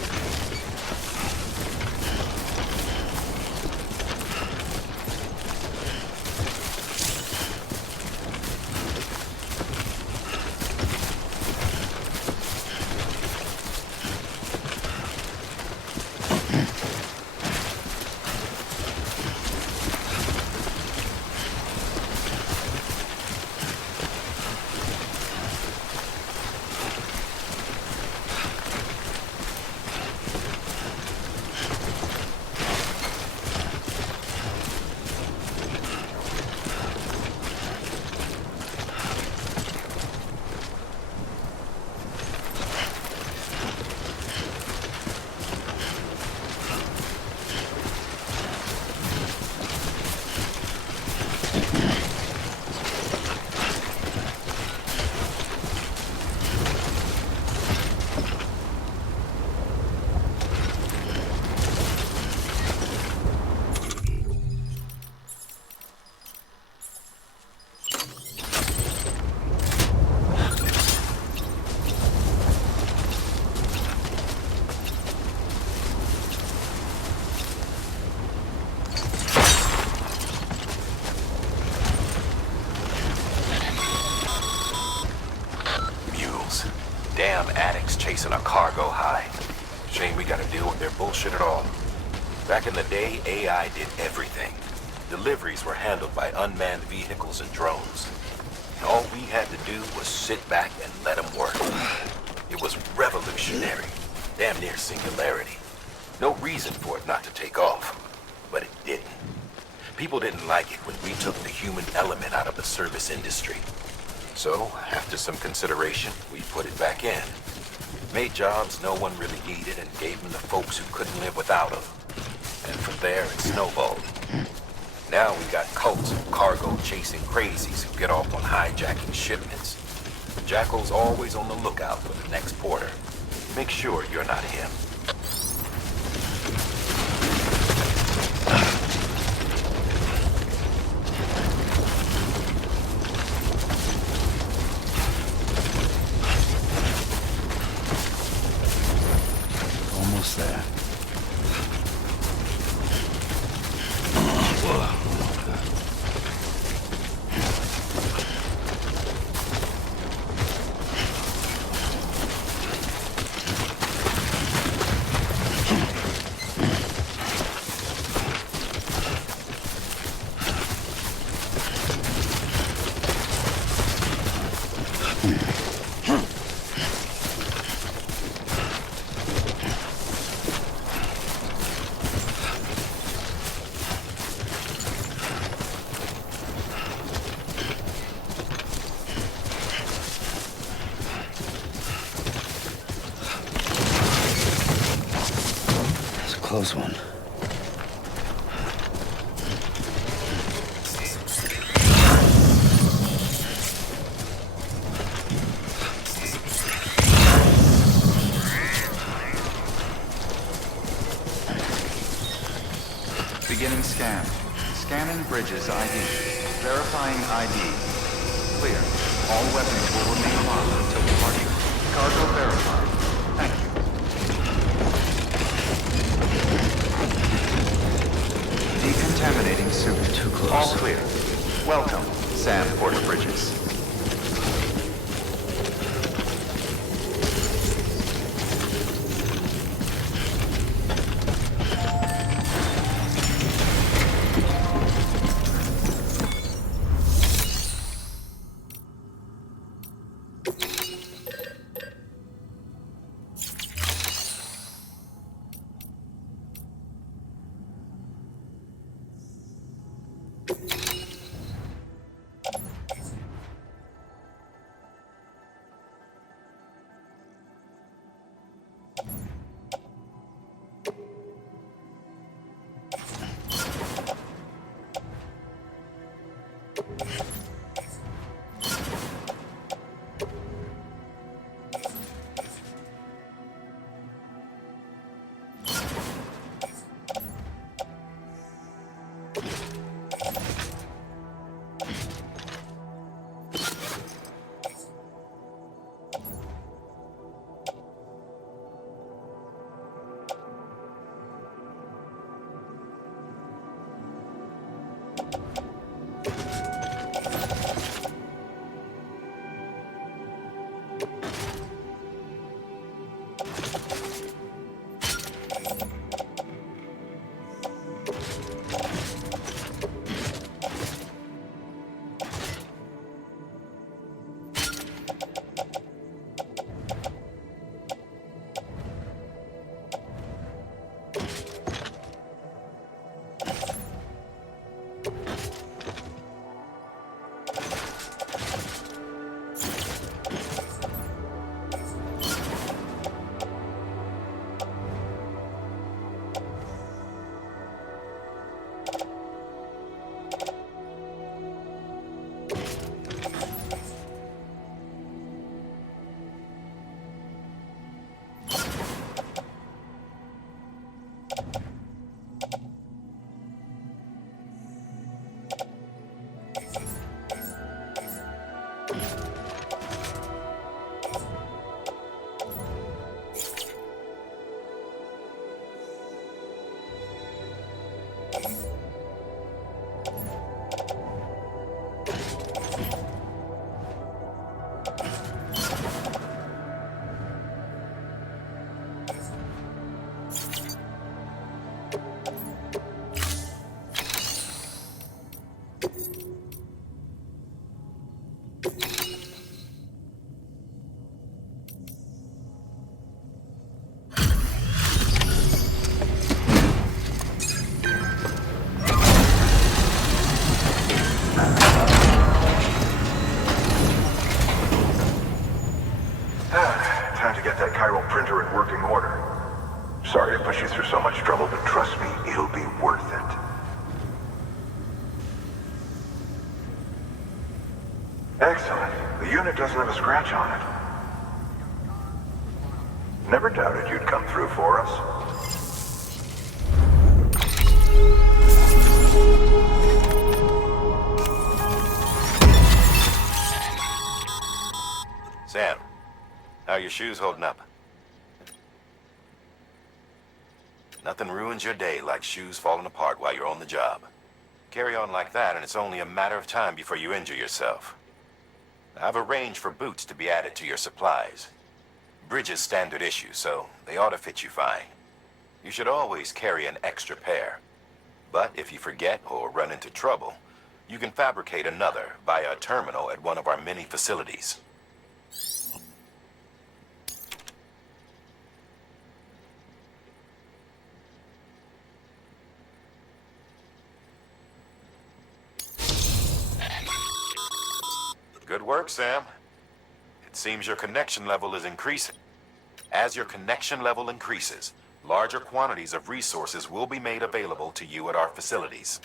Damn addicts chasing a cargo high. Shame we gotta deal with their bullshit at all. Back in the day, AI did everything. Deliveries were handled by unmanned vehicles and drones. And all we had to do was sit back and let them work. It was revolutionary. Damn near singularity. No reason for it not to take off. But it didn't. People didn't like it when we took the human element out of the service industry. So, after some consideration, we put it back in. Made jobs no one really needed and gave them to folks who couldn't live without them. And from there, it snowballed. Now we got cults of cargo chasing crazies who get off on hijacking shipments. Jackal's always on the lookout for the next porter. Make sure you're not him. Almost there. Close one. Beginning scan. Scanning Bridges ID. Verifying ID. Clear. All weapons will remain locked until departure. Cargo verified. Thank you. suit. Too close. All clear. Welcome, Sam Porter Bridges. Time to get that chiral printer in working order. Sorry to push you through so much trouble, but trust me, it'll be worth it. Excellent. The unit doesn't have a scratch on it. Never doubted you'd come through for us. Sam, how are your shoes holding up? Nothing ruins your day like shoes falling apart while you're on the job. Carry on like that and it's only a matter of time before you injure yourself. I've arranged for boots to be added to your supplies. Bridges standard issue, so they ought to fit you fine. You should always carry an extra pair. But if you forget or run into trouble, you can fabricate another via a terminal at one of our many facilities. Good work, Sam. It seems your connection level is increasing. As your connection level increases, larger quantities of resources will be made available to you at our facilities.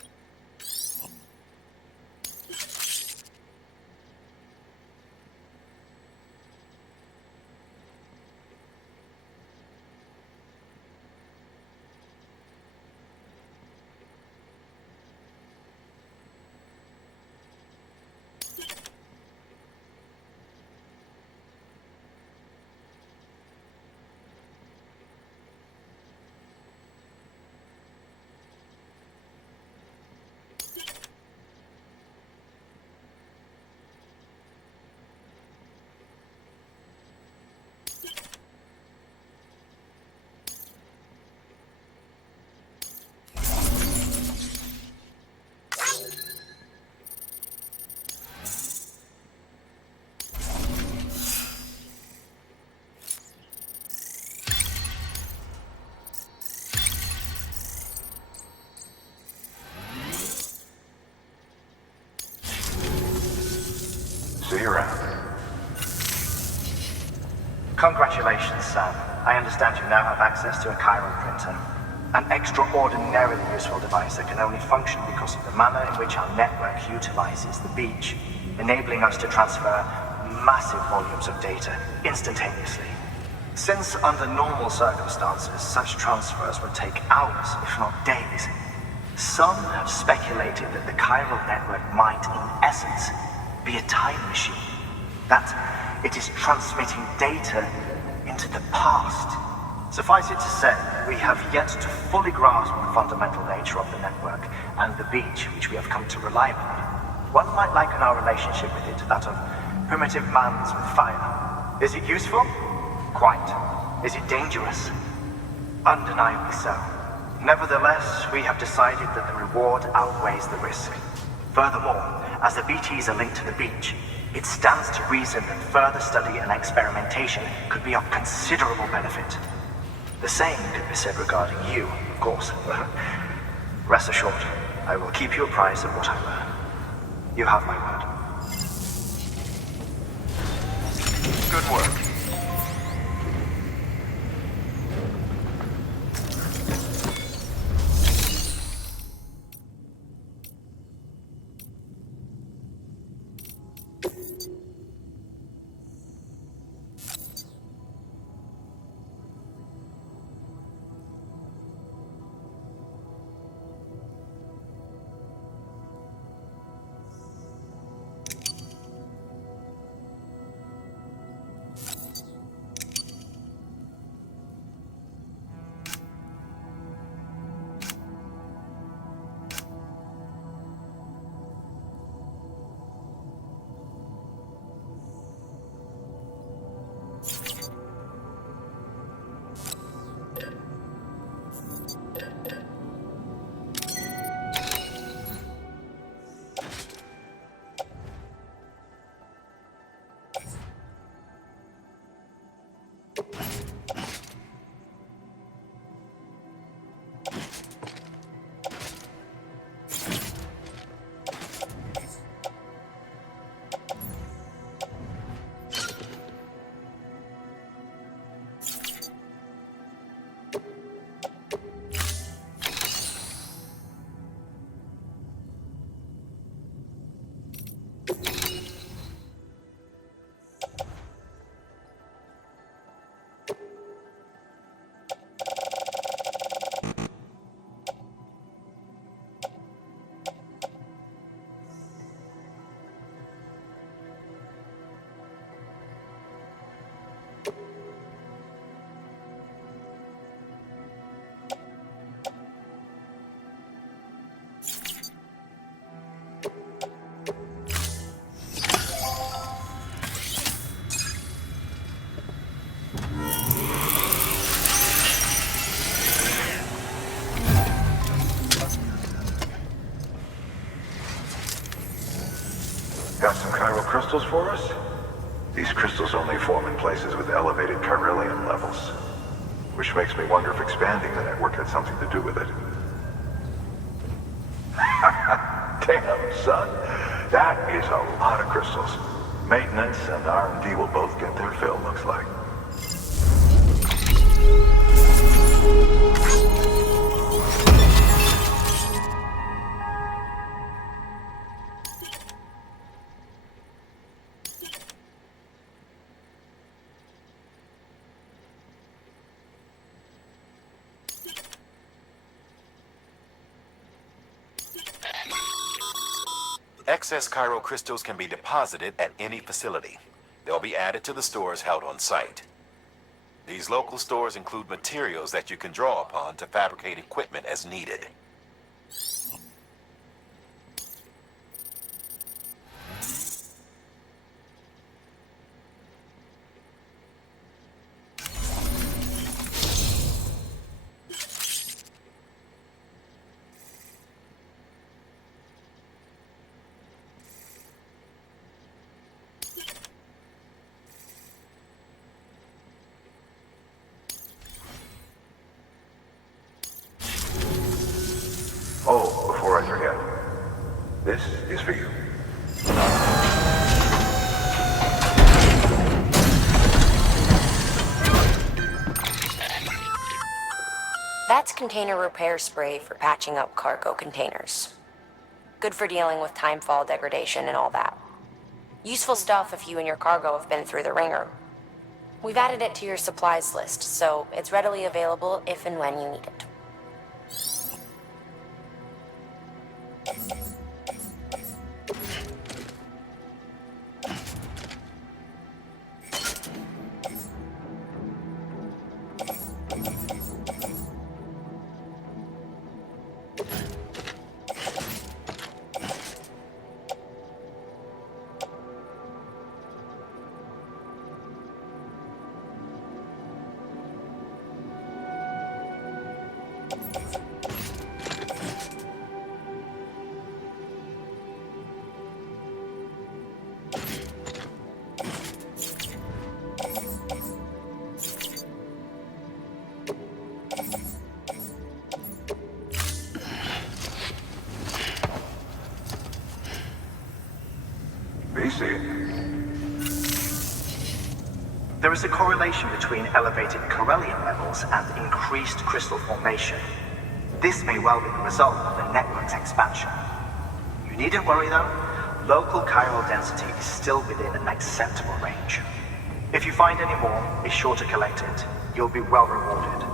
Congratulations, Sam. I understand you now have access to a chiral printer. An extraordinarily useful device that can only function because of the manner in which our network utilizes the beach, enabling us to transfer massive volumes of data instantaneously. Since under normal circumstances, such transfers would take hours, if not days, some have speculated that the chiral network might, in essence, be a time machine. That it is transmitting data into the past. Suffice it to say, we have yet to fully grasp the fundamental nature of the network and the beach which we have come to rely upon. One might liken our relationship with it to that of primitive mans with fire. Is it useful? Quite. Is it dangerous? Undeniably so. Nevertheless, we have decided that the reward outweighs the risk. Furthermore, as the BTs are linked to the beach, it stands to reason that further study and experimentation could be of considerable benefit. The same could be said regarding you, of course. Rest assured, I will keep you apprised of what I learn. You have my word. Good work. Got some chiral crystals for us? These crystals only form in places with elevated chiralium levels. Which makes me wonder if expanding the network had something to do with it. Damn, son. That is a lot of crystals. Maintenance and R&D will both get their fill, looks like. Excess chiral crystals can be deposited at any facility. They'll be added to the stores held on site. These local stores include materials that you can draw upon to fabricate equipment as needed. Oh, before I forget, this is for you. That's container repair spray for patching up cargo containers. Good for dealing with timefall degradation and all that. Useful stuff if you and your cargo have been through the ringer. We've added it to your supplies list, so it's readily available if and when you need it. There is a correlation between elevated Corellium levels and increased crystal formation. This may well be the result of the network's expansion. You needn't worry though, local chiral density is still within an acceptable range. If you find any more, be sure to collect it. You'll be well rewarded.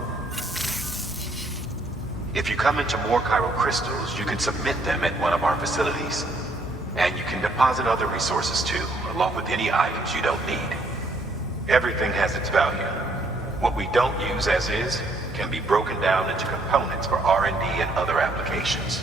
If you come into more chiral crystals, you can submit them at one of our facilities. And you can deposit other resources too, along with any items you don't need. Everything has its value. What we don't use as is can be broken down into components for R&D and other applications.